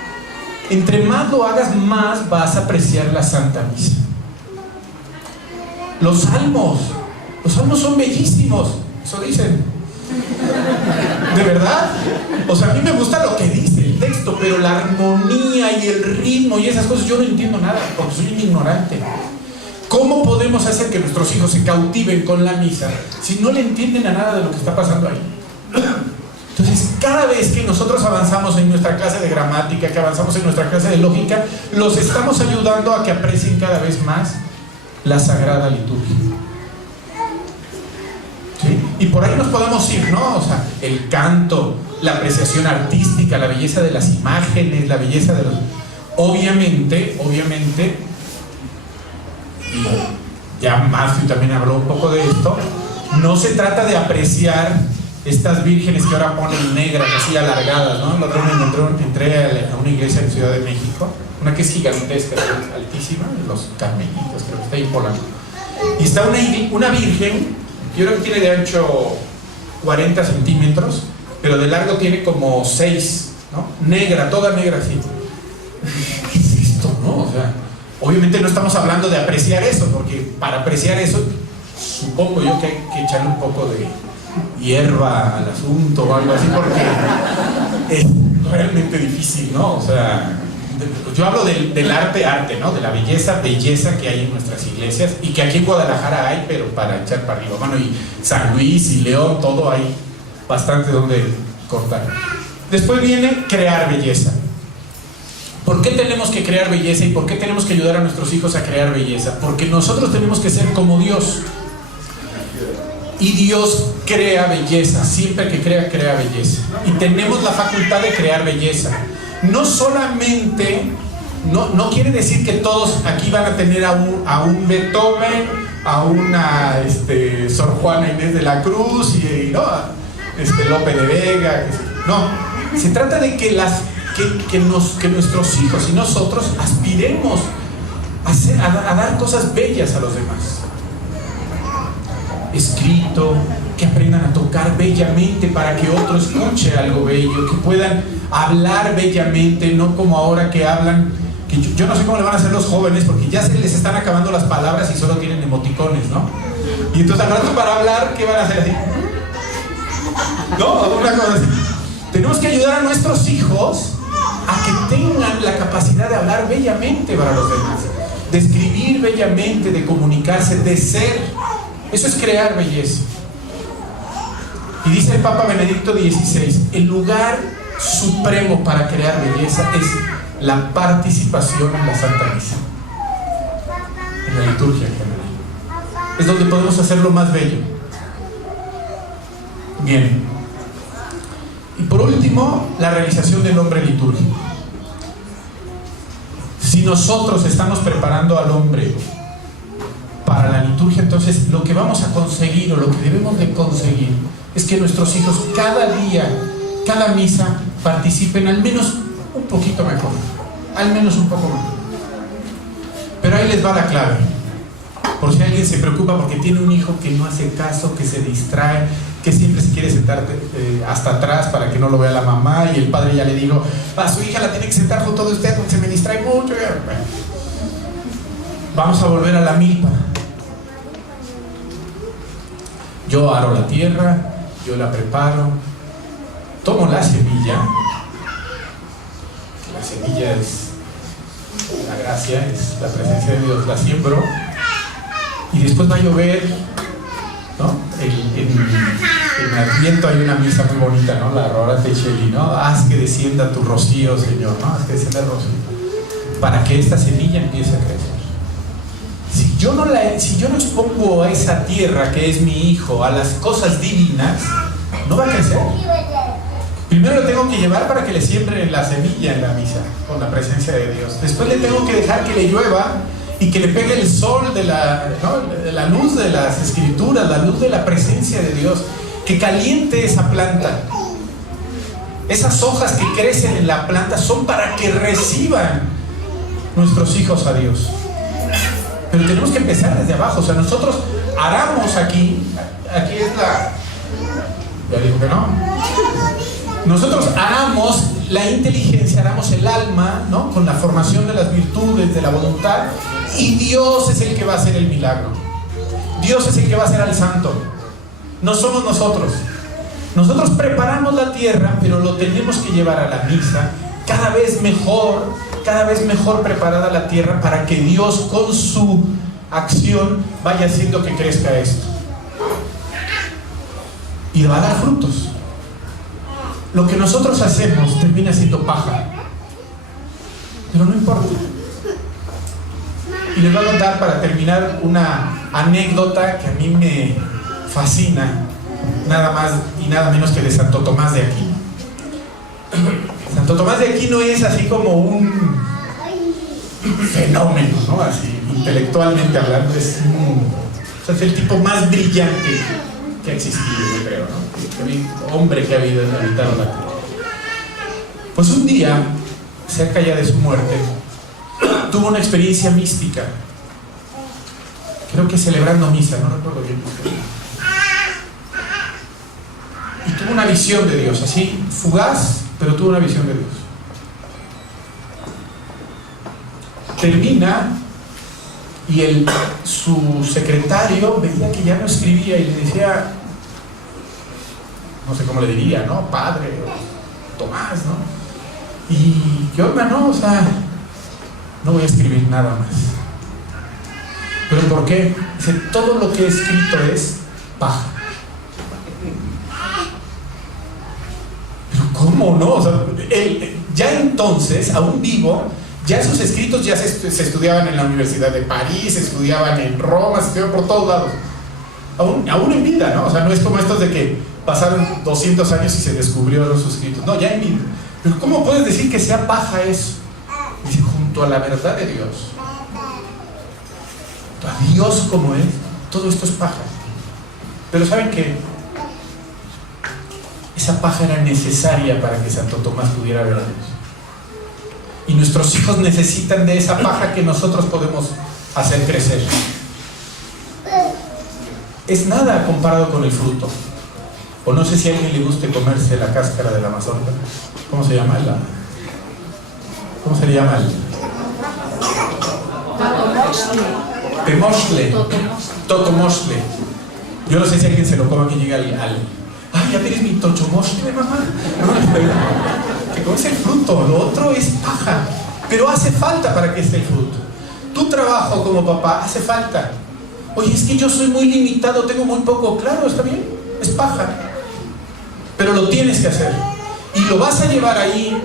entre más lo hagas, más vas a apreciar la Santa Misa. Los salmos son bellísimos, eso dicen. ¿De verdad? O sea, a mí me gusta lo que dice el texto, pero la armonía y el ritmo y esas cosas yo no entiendo nada, porque soy un ignorante. ¿Cómo podemos hacer que nuestros hijos se cautiven con la misa si no le entienden a nada de lo que está pasando ahí? Entonces, cada vez que nosotros avanzamos en nuestra clase de gramática, que avanzamos en nuestra clase de lógica, los estamos ayudando a que aprecien cada vez más la Sagrada Liturgia. ¿Sí? Y por ahí nos podemos ir, ¿no? O sea, el canto, la apreciación artística, la belleza de las imágenes, la belleza de los... Obviamente, y ya Matthew también habló un poco de esto, no se trata de apreciar estas vírgenes que ahora ponen negras, así alargadas, ¿no? El otro día entré a una iglesia en Ciudad de México, una que es gigantesca, altísima, los Carmelitas, creo que está ahí en Polanco. Y está una virgen, yo creo que tiene de ancho 40 centímetros, pero de largo tiene como 6, ¿no? Negra, toda negra así. ¿Qué es esto, no? O sea, obviamente no estamos hablando de apreciar eso, porque para apreciar eso, supongo yo que hay que echarle un poco de hierba al asunto o algo así, porque es realmente difícil, ¿no? O sea, yo hablo del arte, ¿no? De la belleza que hay en nuestras iglesias y que aquí en Guadalajara hay, pero para echar para arriba. Bueno, y San Luis y León, todo hay bastante donde cortar. Después viene crear belleza. ¿Por qué tenemos que crear belleza y por qué tenemos que ayudar a nuestros hijos a crear belleza? Porque nosotros tenemos que ser como Dios. Y Dios crea belleza, siempre que crea belleza. Y tenemos la facultad de crear belleza. No solamente, no quiere decir que todos aquí van a tener a un Beethoven, a una Sor Juana Inés de la Cruz y ¿no? Lope de Vega. No, se trata de que nuestros hijos y nosotros aspiremos a dar cosas bellas a los demás. Escrito, que aprendan a tocar bellamente para que otro escuche algo bello, que puedan hablar bellamente, no como ahora que hablan, que yo no sé cómo le van a hacer los jóvenes, porque ya se les están acabando las palabras y solo tienen emoticones, ¿no? Y entonces al rato para hablar, ¿qué van a hacer así? No, una cosa así. Tenemos que ayudar a nuestros hijos a que tengan la capacidad de hablar bellamente para los demás, de escribir bellamente, de comunicarse, de ser. Eso es crear belleza. Y dice el Papa Benedicto XVI, el lugar supremo para crear belleza es la participación en la Santa Misa, en la liturgia en general. Es donde podemos hacerlo más bello. Bien. Y por último, la realización del hombre litúrgico. Si nosotros estamos preparando al hombre para la liturgia, entonces lo que vamos a conseguir, o lo que debemos de conseguir, es que nuestros hijos cada día, cada misa, participen al menos un poquito mejor, al menos un poco mejor. Pero ahí les va la clave, por si alguien se preocupa porque tiene un hijo que no hace caso, que se distrae, que siempre se quiere sentar hasta atrás para que no lo vea la mamá, y el padre ya le dijo, a su hija la tiene que sentar junto a usted porque se me distrae mucho. Bueno, vamos a volver a la milpa. Yo aro la tierra, yo la preparo, tomo la semilla. La semilla es la gracia, es la presencia de Dios, la siembro, y después va a llover, ¿no? En Adviento hay una misa muy bonita, ¿no? La Aurora Techeli, ¿no? Haz que descienda tu rocío, Señor, ¿no? Haz que descienda el rocío, para que esta semilla empiece a crecer. Si yo no expongo a esa tierra que es mi hijo a las cosas divinas, no va a crecer. Primero le tengo que llevar para que le siembren la semilla en la misa, con la presencia de Dios. Después le tengo que dejar que le llueva y que le pegue el sol de la luz de las Escrituras, la luz de la presencia de Dios, que caliente esa planta. Esas hojas que crecen en la planta son para que reciban nuestros hijos a Dios. Pero tenemos que empezar desde abajo. O sea, nosotros aramos aquí es la... Ya digo que no. Nosotros aramos la inteligencia, aramos el alma, ¿no? Con la formación de las virtudes, de la voluntad, y Dios es el que va a hacer el milagro. Dios es el que va a hacer al santo. No somos nosotros. Nosotros preparamos la tierra, pero lo tenemos que llevar a la misa cada vez mejor preparada la tierra, para que Dios con su acción vaya haciendo que crezca esto. Y va a dar frutos. Lo que nosotros hacemos termina siendo paja, pero no importa. Y les voy a contar, para terminar, una anécdota que a mí me fascina, nada más y nada menos que de Santo Tomás de Aquino. Santo Tomás de Aquino es así como un fenómeno, ¿no? Así, intelectualmente hablando, es el tipo más brillante que ha existido, yo creo, ¿no? El hombre que ha habitado la tierra. Pues un día, cerca ya de su muerte, tuvo una experiencia mística. Creo que celebrando misa, no recuerdo bien. Y tuvo una visión de Dios, así, fugaz, pero tuvo una visión de Dios. Termina, y su secretario veía que ya no escribía y le decía, no sé cómo le diría, ¿no? Padre, o Tomás, ¿no? Y ¿qué onda, no? O sea, no voy a escribir nada más. ¿Pero por qué? Dice, todo lo que he escrito es paja. ¿Pero cómo no? O sea, él, ya entonces, aún vivo, ya sus escritos ya se estudiaban en la Universidad de París, se estudiaban en Roma, se estudiaban por todos lados. Aún en vida, ¿no? O sea, no es como estos de que pasaron 200 años y se descubrió los escritos. No, ya en vida. Pero ¿cómo puedes decir que sea paja eso? Dice, junto a la verdad de Dios, junto a Dios como es, todo esto es paja. Pero ¿saben qué? Esa paja era necesaria para que Santo Tomás pudiera ver a Dios. Y nuestros hijos necesitan de esa paja que nosotros podemos hacer crecer. Es nada comparado con el fruto. O no sé si a alguien le guste comerse la cáscara de la mazorca. ¿Cómo se llama? ¿Cómo se le llama? Totomostle. Yo no sé si alguien se lo come, que llega ay, ya tienes mi tochomostle, mamá. práctico, es el fruto, lo otro es paja, pero hace falta para que esté el fruto. Tu trabajo como papá hace falta. Oye, es que yo soy muy limitado, tengo muy poco. Claro, está bien, es paja, pero lo tienes que hacer. Y lo vas a llevar ahí,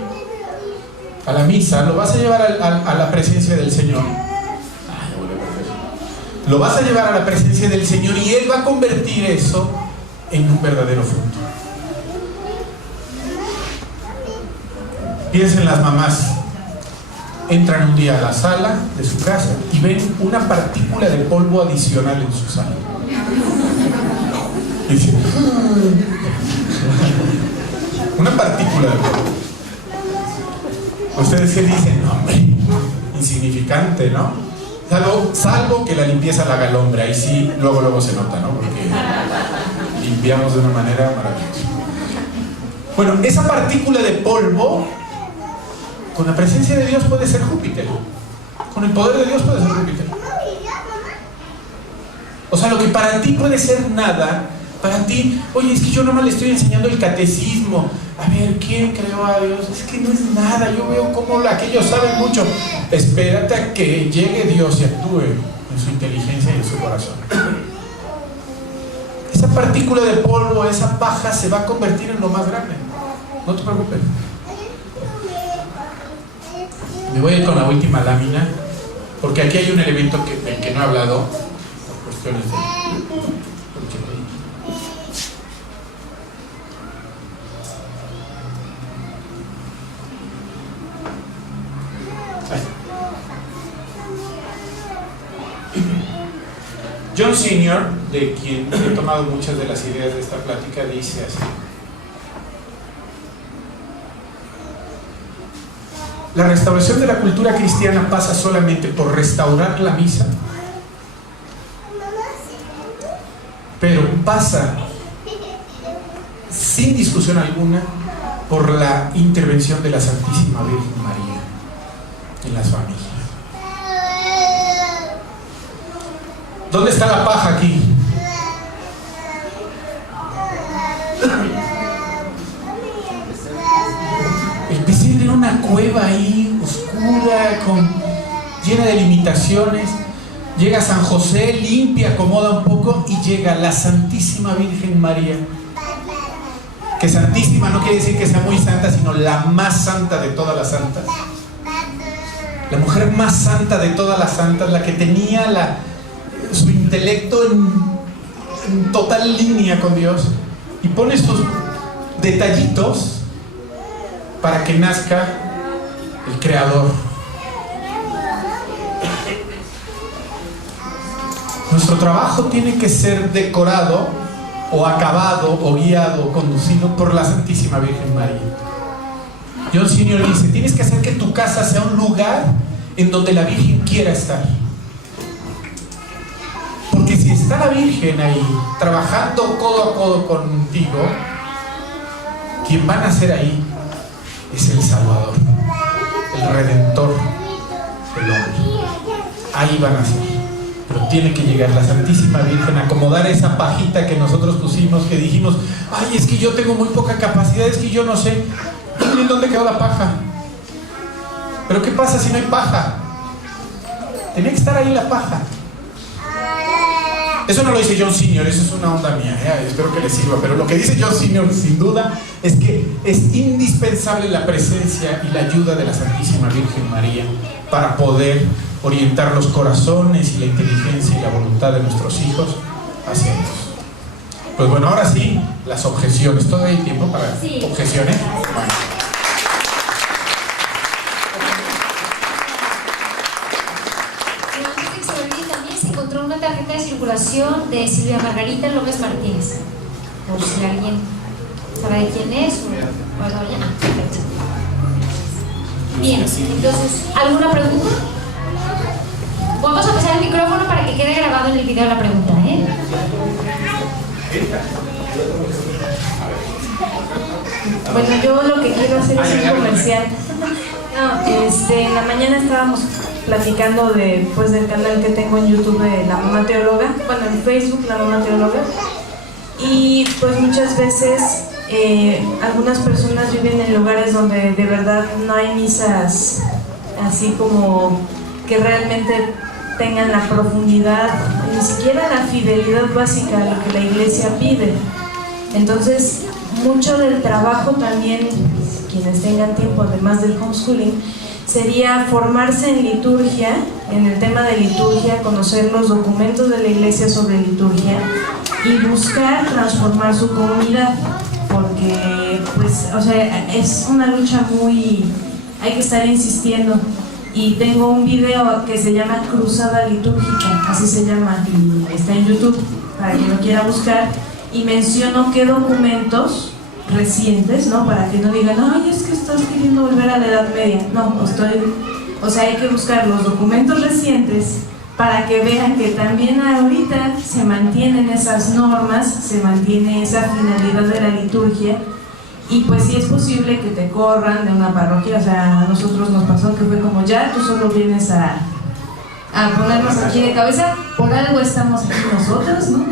a la misa, lo vas a llevar a la presencia del Señor. Lo vas a llevar a la presencia del Señor y Él va a convertir eso en un verdadero fruto. Piensen las mamás. Entran un día a la sala de su casa y ven una partícula de polvo adicional en su sala. Y dicen, una partícula de polvo. Ustedes qué dicen, no, hombre, insignificante, ¿no? Salvo que la limpieza la haga el hombre, ahí sí, luego se nota, ¿no? Porque limpiamos de una manera maravillosa. Bueno, esa partícula de polvo, con la presencia de Dios puede ser Júpiter. Con el poder de Dios puede ser Júpiter. O sea, lo que para ti puede ser nada, para ti, oye, es que yo nomás le estoy enseñando el catecismo. A ver, ¿quién creó a Dios? Es que no es nada, yo veo cómo aquellos saben mucho. Espérate a que llegue Dios y actúe en su inteligencia y en su corazón. Esa partícula de polvo, esa paja se va a convertir en lo más grande. No te preocupes. Me voy a ir con la última lámina, porque aquí hay un elemento del que no he hablado, por cuestiones de... John Senior, de quien he tomado muchas de las ideas de esta plática, dice así: la restauración de la cultura cristiana pasa solamente por restaurar la misa, pero pasa sin discusión alguna por la intervención de la Santísima Virgen María en las familias. ¿Dónde está la paja aquí? El pesebre era una cueva ahí, oscura, llena de limitaciones. Llega San José, limpia, acomoda un poco y llega la Santísima Virgen María. Que santísima no quiere decir que sea muy santa, sino la más santa de todas las santas. La mujer más santa de todas las santas, la que tenía su intelecto en total línea con Dios, y pone estos detallitos para que nazca el Creador. Nuestro trabajo tiene que ser decorado o acabado o guiado o conducido por la Santísima Virgen María. John Senior dice: tienes que hacer que tu casa sea un lugar en donde la Virgen quiera estar. Porque si está la Virgen ahí, trabajando codo a codo contigo, quien va a nacer ahí es el Salvador, el Redentor del hombre. Ahí va a nacer. Pero tiene que llegar la Santísima Virgen a acomodar esa pajita que nosotros pusimos, que dijimos: ay, es que yo tengo muy poca capacidad, es que yo no sé. ¿Y dónde quedó la paja? Pero ¿qué pasa si no hay paja? Tenía que estar ahí la paja. Eso no lo dice John Senior, eso es una onda mía, espero que les sirva. Pero lo que dice John Senior, sin duda, es que es indispensable la presencia y la ayuda de la Santísima Virgen María para poder orientar los corazones y la inteligencia y la voluntad de nuestros hijos hacia Dios. Pues bueno, ahora sí, las objeciones. ¿Todo hay tiempo para objeciones? Bueno. Una tarjeta de circulación de Silvia Margarita López Martínez, por si alguien sabe de quién es o algo ya. Perfecto. Bien, entonces, ¿alguna pregunta? Vamos a pasar el micrófono para que quede grabado en el video la pregunta, ¿eh? Bueno, yo lo que quiero hacer es un comercial. No, en la mañana estábamos platicando del canal que tengo en YouTube de La Mamá Teóloga, bueno, en Facebook La Mamá Teóloga, y pues muchas veces Algunas personas viven en lugares donde de verdad no hay misas así como que realmente tengan la profundidad, ni siquiera la fidelidad básica a lo que la iglesia pide. Entonces, mucho del trabajo también, quienes tengan tiempo además del homeschooling, sería formarse en liturgia, en el tema de liturgia, conocer los documentos de la iglesia sobre liturgia y buscar transformar su comunidad, porque pues, o sea, es una lucha hay que estar insistiendo. Y tengo un video que se llama Cruzada Litúrgica, así se llama, y está en YouTube para quien lo quiera buscar, y menciono qué documentos recientes, ¿no? Para que no digan, ay, es que estás queriendo volver a la Edad Media. No, o sea, hay que buscar los documentos recientes para que vean que también ahorita se mantienen esas normas, se mantiene esa finalidad de la liturgia. Y pues sí es posible que te corran de una parroquia, o sea, a nosotros nos pasó que fue como, ya, tú solo vienes a ponernos aquí de cabeza, por algo estamos aquí nosotros, ¿no?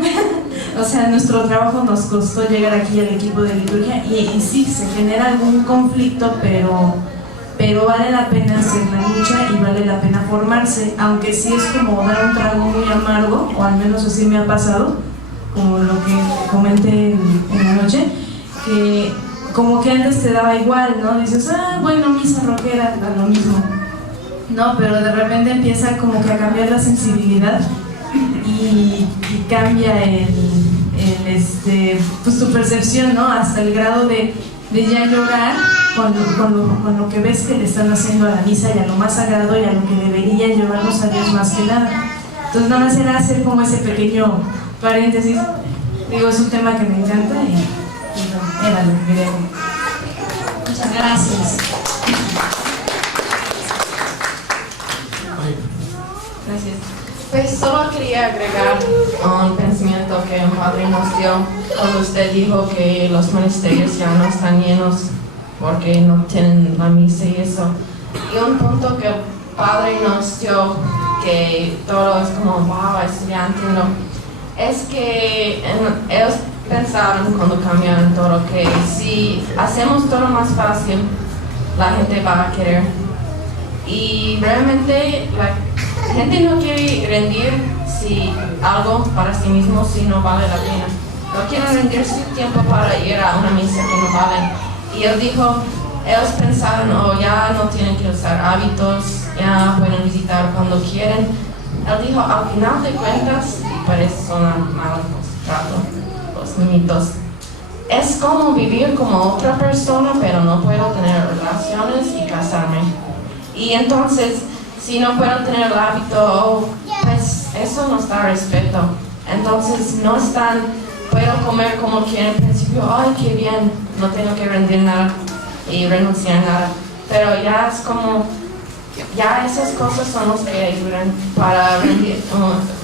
O sea, nuestro trabajo nos costó llegar aquí al equipo de liturgia y sí, se genera algún conflicto, pero vale la pena hacer la lucha y vale la pena formarse, aunque sí es como dar un trago muy amargo, o al menos así me ha pasado, como lo que comenté en la noche, que como que antes te daba igual, ¿no? Dices, bueno, misa rockera, da lo mismo. No, pero de repente empieza como que a cambiar la sensibilidad y cambia pues tu percepción, ¿no? Hasta el grado de ya llorar con lo que ves que le están haciendo a la misa y a lo más sagrado y a lo que debería llevarnos a Dios más que nada. Entonces nada más era hacer como ese pequeño paréntesis. Digo, es un tema que me encanta y no, era lo que quería. Muchas gracias. Gracias. Pues solo quería agregar un pensamiento que un padre nos dio cuando usted dijo que los monasterios ya no están llenos porque no tienen la misa y eso. Y un punto que el padre nos dio, que todo es como, wow, ya entiendo, es que ellos pensaron cuando cambiaron todo que si hacemos todo más fácil, la gente va a querer. Y realmente la gente no quiere rendir algo para sí mismo si no vale la pena. No quieren rendir su tiempo para ir a una misa que no vale. Y él dijo, ellos pensaron, ya no tienen que usar hábitos, ya pueden visitar cuando quieren. Él dijo, al final de cuentas, y parece sonar mal, los mitos, es como vivir como otra persona, pero no puedo tener relaciones y casarme. Y entonces, si no puedo tener el hábito, pues eso no está respeto. Entonces no están, puedo comer como quiero al principio, ay, qué bien, no tengo que rendir nada y renunciar a nada. Pero ya es como, ya esas cosas son las que ayudan para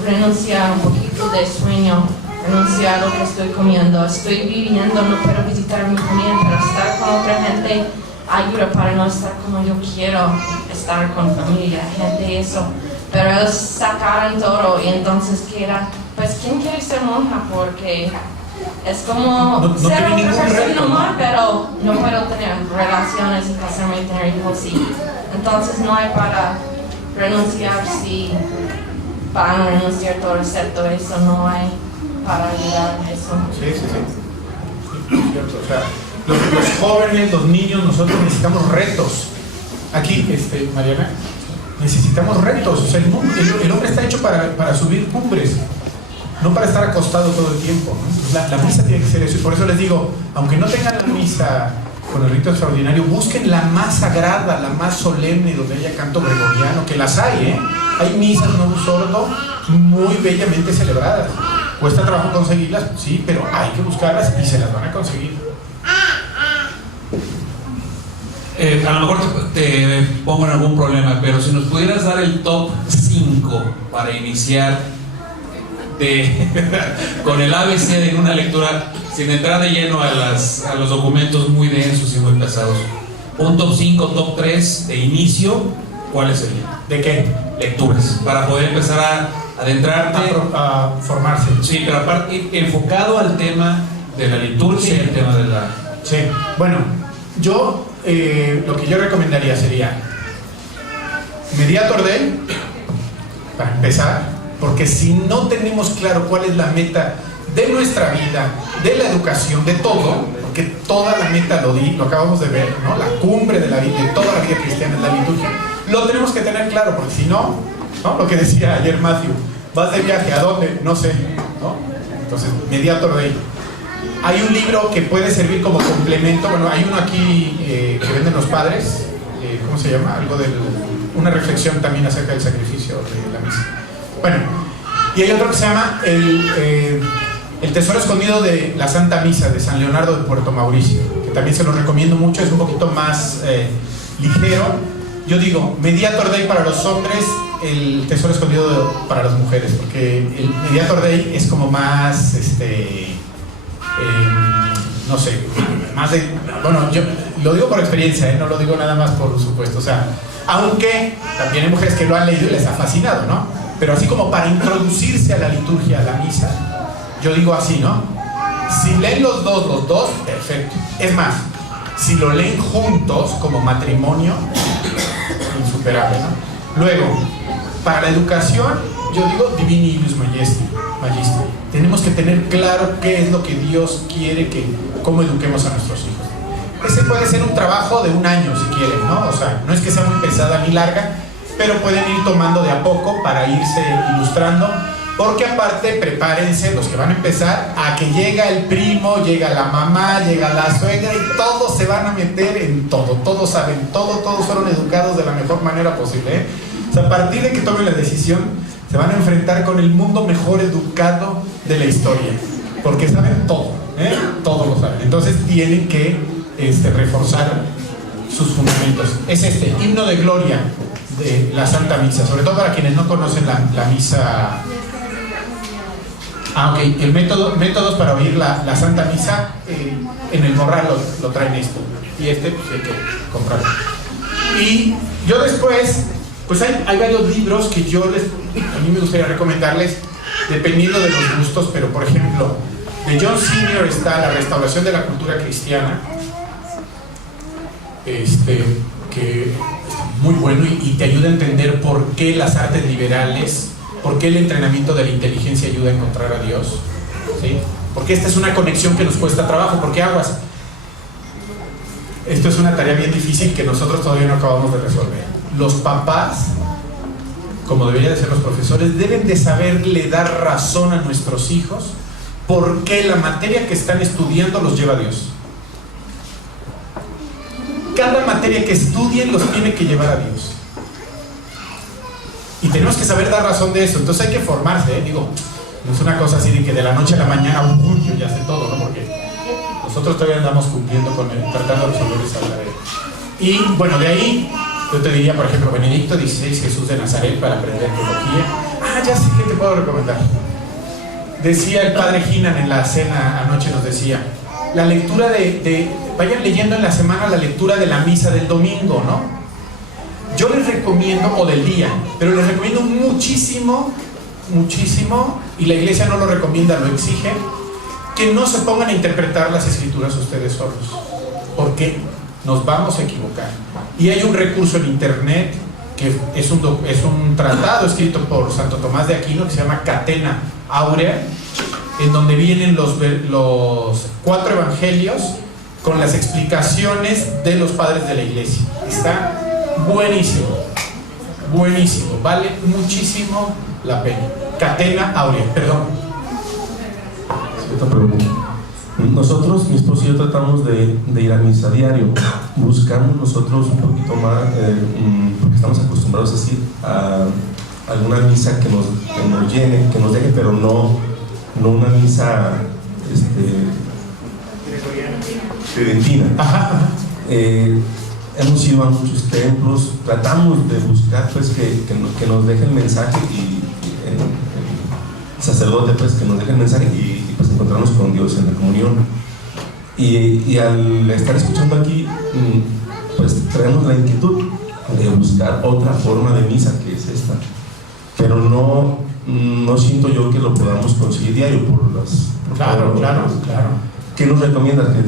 renunciar un poquito de sueño, renunciar a lo que estoy comiendo. Estoy viviendo, no puedo visitar mi familia, pero estar con otra gente ayuda para no estar como yo quiero estar con familia, gente y eso. Pero ellos sacaron todo y entonces queda, pues ¿quién quiere ser monja? Porque es como ser otra persona normal, pero no puedo tener relaciones y casarme y tener hijos, sí. Entonces no hay para renunciar, si van a renunciar todo excepto eso, no hay para ayudar a eso. Sí. O sea, los jóvenes, los niños, nosotros necesitamos retos. Aquí, Mariana, necesitamos retos. O sea, el hombre está hecho para subir cumbres, no para estar acostado todo el tiempo, ¿no? La misa tiene que ser eso. Y por eso les digo, aunque no tengan la misa con el rito extraordinario, busquen la más sagrada, la más solemne, donde haya canto gregoriano, que las hay, ¿eh? Hay misas no sordo muy bellamente celebradas. Cuesta trabajo conseguirlas, sí, pero hay que buscarlas y se las van a conseguir. A lo mejor te pongo en algún problema, pero si nos pudieras dar el top 5 para iniciar con el ABC en una lectura, sin entrar de lleno a los documentos muy densos y muy pesados. Un top 5, top 3 de inicio, ¿cuáles serían? ¿De qué? Lecturas, para poder empezar a adentrarte. A formarse. Sí, pero aparte, enfocado al tema de la liturgia y el tema de la Sí, bueno, yo lo que yo recomendaría sería Mediator Dei, para empezar, porque si no tenemos claro cuál es la meta de nuestra vida, de la educación, de todo, porque toda la meta lo acabamos de ver, ¿no? La cumbre de la vida, de toda la vida cristiana es la liturgia, lo tenemos que tener claro, porque si no, ¿no? Lo que decía ayer Matthew, vas de viaje, ¿a dónde? No sé, ¿no? Entonces, Mediator Dei. Hay un libro que puede servir como complemento, bueno, hay uno aquí que venden los padres, ¿cómo se llama? Algo de una reflexión también acerca del sacrificio de la misa. Bueno, y hay otro que se llama El tesoro escondido de la Santa Misa de San Leonardo de Puerto Mauricio, que también se lo recomiendo mucho, es un poquito más ligero. Yo digo, Mediator Dei para los hombres, el tesoro escondido para las mujeres, porque el Mediator Dei es como más, no sé, más de, bueno, yo lo digo por experiencia, no lo digo nada más por supuesto, o sea, aunque también hay mujeres que lo han leído y les ha fascinado, ¿no? Pero así como para introducirse a la liturgia, a la misa, yo digo así, ¿no? Si leen los dos, perfecto. Es más, si lo leen juntos como matrimonio, insuperable, ¿no? Luego, para la educación, yo digo Divini Ius Magistri. Tenemos que tener claro qué es lo que Dios quiere cómo eduquemos a nuestros hijos. Ese puede ser un trabajo de un año si quieren, ¿no? O sea, no es que sea muy pesada ni larga, pero pueden ir tomando de a poco para irse ilustrando, porque aparte prepárense los que van a empezar a que llega el primo, llega la mamá, llega la suegra y todos se van a meter en todo, todos saben todo, todos fueron educados de la mejor manera posible, ¿eh? O sea, a partir de que tomen la decisión se van a enfrentar con el mundo mejor educado de la historia, porque saben todo, ¿eh? Todo lo saben, entonces tienen que reforzar sus fundamentos. Es himno de gloria de la Santa Misa, sobre todo para quienes no conocen la misa. Ok, el métodos para oír la Santa Misa, en el morral lo traen esto, y pues hay que comprarlo. Y yo después, pues hay varios libros que a mí me gustaría recomendarles, dependiendo de los gustos, pero por ejemplo, de John Senior está La restauración de la cultura cristiana, que es muy bueno y te ayuda a entender por qué las artes liberales, por qué el entrenamiento de la inteligencia ayuda a encontrar a Dios, ¿sí? Porque esta es una conexión que nos cuesta trabajo, porque aguas, esto es una tarea bien difícil que nosotros todavía no acabamos de resolver. Los papás, como deberían de ser los profesores, deben de saberle dar razón a nuestros hijos por qué la materia que están estudiando los lleva a Dios. Cada materia que estudien los tiene que llevar a Dios. Y tenemos que saber dar razón de eso. Entonces hay que formarse, digo, no es una cosa así de que de la noche a la mañana yo ya sé todo, ¿no? Porque nosotros todavía andamos cumpliendo con tratando de resolver esa tarea. Y bueno, de ahí yo te diría, por ejemplo, Benedicto XVI, Jesús de Nazaret, para aprender teología. Ya sé que te puedo recomendar. Decía el padre Ginan en la cena anoche, nos decía, la lectura vayan leyendo en la semana la lectura de la misa del domingo, ¿no? Yo les recomiendo, o del día, pero les recomiendo muchísimo, y la iglesia no lo recomienda, lo exige, que no se pongan a interpretar las escrituras ustedes solos, porque nos vamos a equivocar. Y hay un recurso en internet que es un tratado escrito por Santo Tomás de Aquino que se llama Catena Áurea, en donde vienen los 4 evangelios con las explicaciones de los padres de la iglesia. Está buenísimo, vale muchísimo la pena. Catena Áurea, perdón. Otra pregunta. Nosotros, mi esposo y yo, tratamos de ir a misa diario. Buscamos nosotros un poquito más, porque estamos acostumbrados así a alguna misa que nos llene, que nos deje, pero no una misa tridentina. Hemos ido a muchos templos, tratamos de buscar pues que nos deje el mensaje y el sacerdote pues que nos deje el mensaje y pues encontrarnos con Dios en la comunión. Y al estar escuchando aquí, pues traemos la inquietud de buscar otra forma de misa que es esta, pero no siento yo que lo podamos conseguir diario por Claro. ¿qué nos recomiendas? Que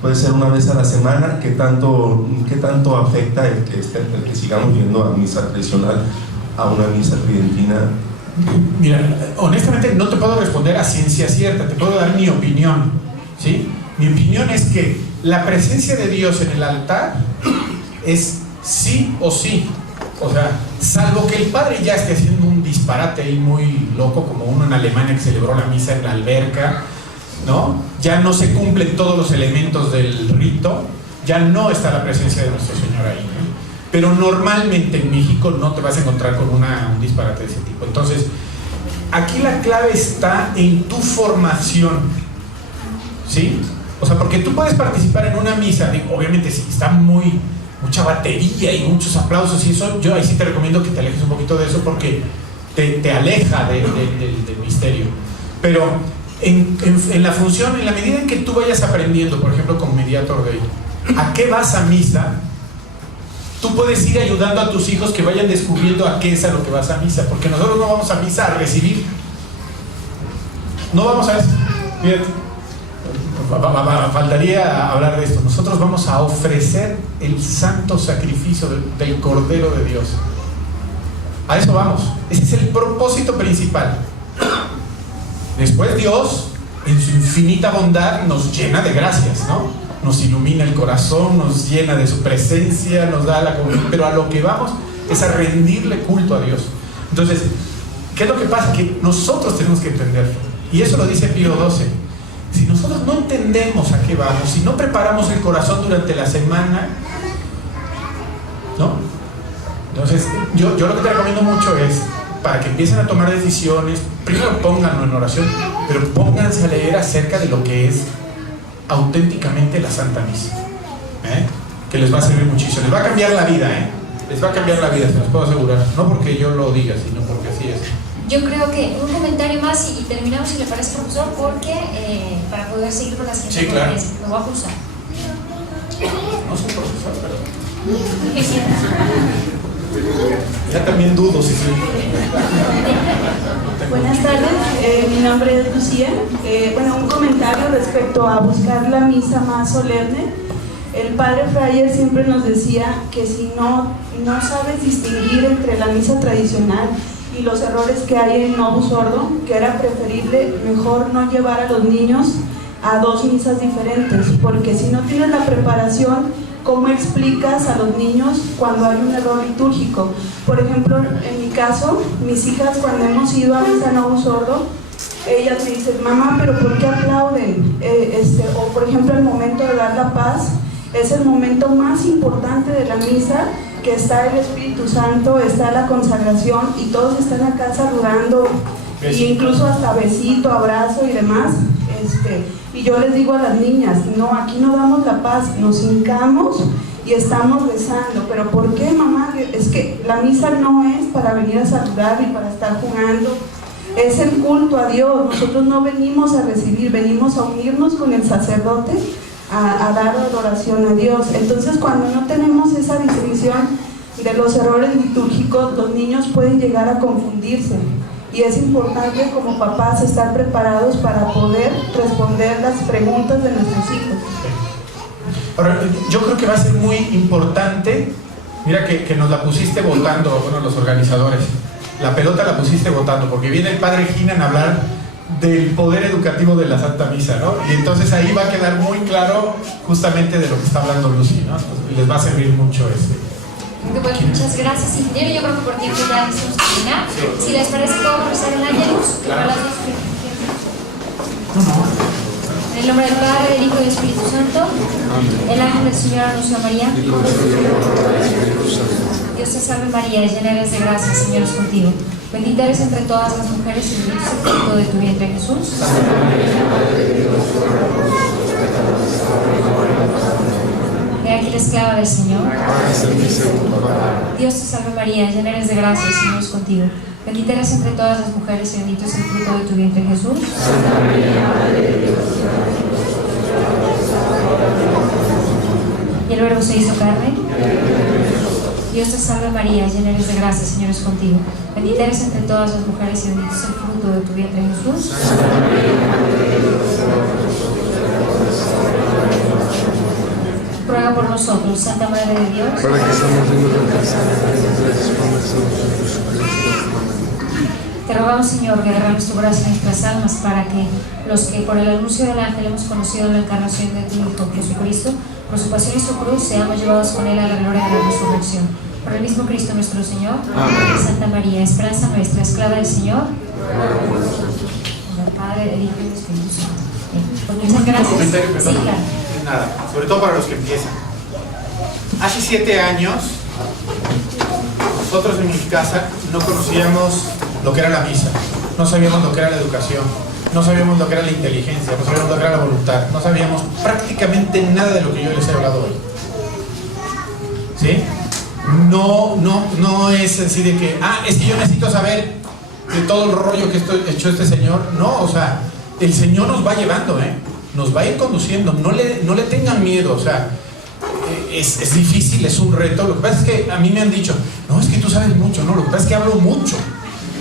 puede ser una vez a la semana. ¿Qué tanto afecta el que sigamos yendo a misa tradicional a una misa tridentina? Mira, honestamente no te puedo responder a ciencia cierta, te puedo dar mi opinión, ¿sí? Mi opinión es que la presencia de Dios en el altar es sí o sí. O sea, salvo que el padre ya esté haciendo un disparate ahí muy loco, como uno en Alemania que celebró la misa en la alberca, ¿no? Ya no se cumplen todos los elementos del rito, ya no está la presencia de nuestro Señor ahí, ¿no? Pero normalmente en México no te vas a encontrar con un disparate de ese tipo. Entonces, aquí la clave está en tu formación, ¿sí? O sea, porque tú puedes participar en una misa, obviamente si está mucha batería y muchos aplausos y eso, yo ahí sí te recomiendo que te alejes un poquito de eso porque te aleja del misterio. Pero en la función, en la medida en que tú vayas aprendiendo, por ejemplo con Mediator Day, ¿a qué vas a misa? Tú puedes ir ayudando a tus hijos que vayan descubriendo a qué es a lo que vas a misa, porque nosotros no vamos a misa a recibir, no vamos a eso. Fíjate, faltaría hablar de esto. Nosotros vamos a ofrecer el santo sacrificio del Cordero de Dios. A eso vamos. Ese es el propósito principal. Después Dios, en su infinita bondad, nos llena de gracias, ¿no? Nos ilumina el corazón, nos llena de su presencia, nos da la comunión, pero a lo que vamos es a rendirle culto a Dios. Entonces, ¿qué es lo que pasa? Que nosotros tenemos que entenderlo, y eso lo dice Pío XII. Si nosotros no entendemos a qué vamos, si no preparamos el corazón durante la semana, ¿no? Entonces, yo lo que te recomiendo mucho es, para que empiecen a tomar decisiones, primero pónganlo en oración, pero pónganse a leer acerca de lo que es auténticamente la Santa Misa, que les va a servir muchísimo, les va a cambiar la vida, les va a cambiar la vida, se los puedo asegurar, no porque yo lo diga, sino porque así es. Yo creo que un comentario más y terminamos, si le parece, profesor, porque para poder seguir con la siguiente conferencia, lo voy a pulsar. No soy profesor, pero ya también dudo si soy. Buenas tardes, mi nombre es Lucía. Un comentario respecto a buscar la misa más solemne. El padre Fryer siempre nos decía que si no sabes distinguir entre la misa tradicional y los errores que hay en Novus Ordo, que era preferible mejor no llevar a los niños a dos misas diferentes, porque si no tienes la preparación, ¿cómo explicas a los niños cuando hay un error litúrgico? Por ejemplo, en mi caso, mis hijas cuando hemos ido a misa Novus Ordo, ellas me dicen, mamá, ¿pero por qué aplauden? O por ejemplo, el momento de dar la paz es el momento más importante de la misa, que está el Espíritu Santo, está la consagración y todos están acá saludando, e incluso hasta besito, abrazo y demás. Y yo les digo a las niñas, no, aquí no damos la paz, nos hincamos y estamos rezando. ¿Pero por qué, mamá? Es que la misa no es para venir a saludar y para estar jugando, es el culto a Dios. Nosotros no venimos a recibir, venimos a unirnos con el sacerdote a dar adoración a Dios. Entonces, cuando no tenemos esa distinción de los errores litúrgicos, los niños pueden llegar a confundirse. Y es importante como papás estar preparados para poder responder las preguntas de nuestros hijos. Ahora, yo creo que va a ser muy importante, mira que nos la pusiste votando, bueno, los organizadores, la pelota la pusiste votando, porque viene el padre Ginan a hablar del poder educativo de la Santa Misa, ¿no? Y entonces ahí va a quedar muy claro justamente de lo que está hablando Lucy, ¿no? Pues les va a servir mucho Bueno, muchas gracias, ingeniero. Yo creo que por tiempo ya necesitamos terminar. Si les parece, podemos rezar el Ángelus. Claro. En el nombre del Padre, del Hijo y del Espíritu Santo. El ángel del Señor anunció a María. Dios te salve María, llena eres de gracia, el Señor es contigo. Bendita eres entre todas las mujeres y bendito es el fruto de tu vientre, Jesús. He aquí la esclava del Señor. Dios te salve María, llena eres de gracia, el Señor es contigo. Bendita eres entre todas las mujeres y bendito es el fruto de tu vientre, Jesús. Y el Verbo se hizo carne. Dios te salve María, llena eres de gracia, el Señor es contigo. Bendita eres entre todas las mujeres y bendito es el fruto de tu vientre, Jesús. ruega por nosotros. Santa Madre de Dios, para que estamos dignos de alcanzar la te rogamos, Señor, que derrames tu gracia en nuestras almas para que los que por el anuncio del ángel hemos conocido la encarnación de tu Hijo Jesucristo, por su pasión y su cruz, seamos llevados con él a la gloria de la resurrección. Por el mismo Cristo nuestro Señor. Amén. Santa María, esperanza nuestra, esclava del Señor. Del Padre, del Hijo y del Espíritu Santo. Pues muchas gracias. Un comentario, Sí, perdón. claro. Nada, sobre todo para los que empiezan. Hace 7 años, nosotros en mi casa no conocíamos lo que era la misa, no sabíamos lo que era la educación, no sabíamos lo que era la inteligencia, no sabíamos lo que era la voluntad, no sabíamos prácticamente nada de lo que yo les he hablado hoy. ¿Sí? No es así de que, es que yo necesito saber de todo el rollo que hecho este Señor. No, o sea, el Señor nos va llevando, nos va a ir conduciendo, no le tengan miedo, o sea, es difícil, es un reto. Lo que pasa es que a mí me han dicho, no, es que tú sabes mucho, no, lo que pasa es que hablo mucho.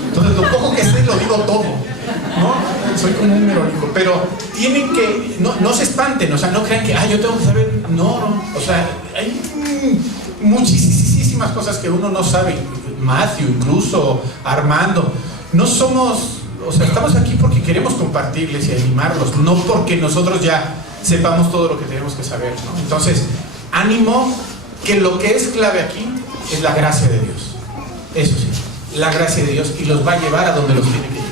Entonces, lo poco que sé lo digo todo, ¿no? Soy como un merolico, pero tienen que, no se espanten, o sea, no crean que, yo tengo que saber, no, o sea, hay muchísimas cosas que uno no sabe, Matthew, incluso Armando, no somos, o sea, estamos aquí porque queremos compartirles y animarlos, no porque nosotros ya sepamos todo lo que tenemos que saber, ¿no? Entonces, ánimo, que lo que es clave aquí es la gracia de Dios, eso sí, la gracia de Dios, y los va a llevar a donde los tiene que llevar.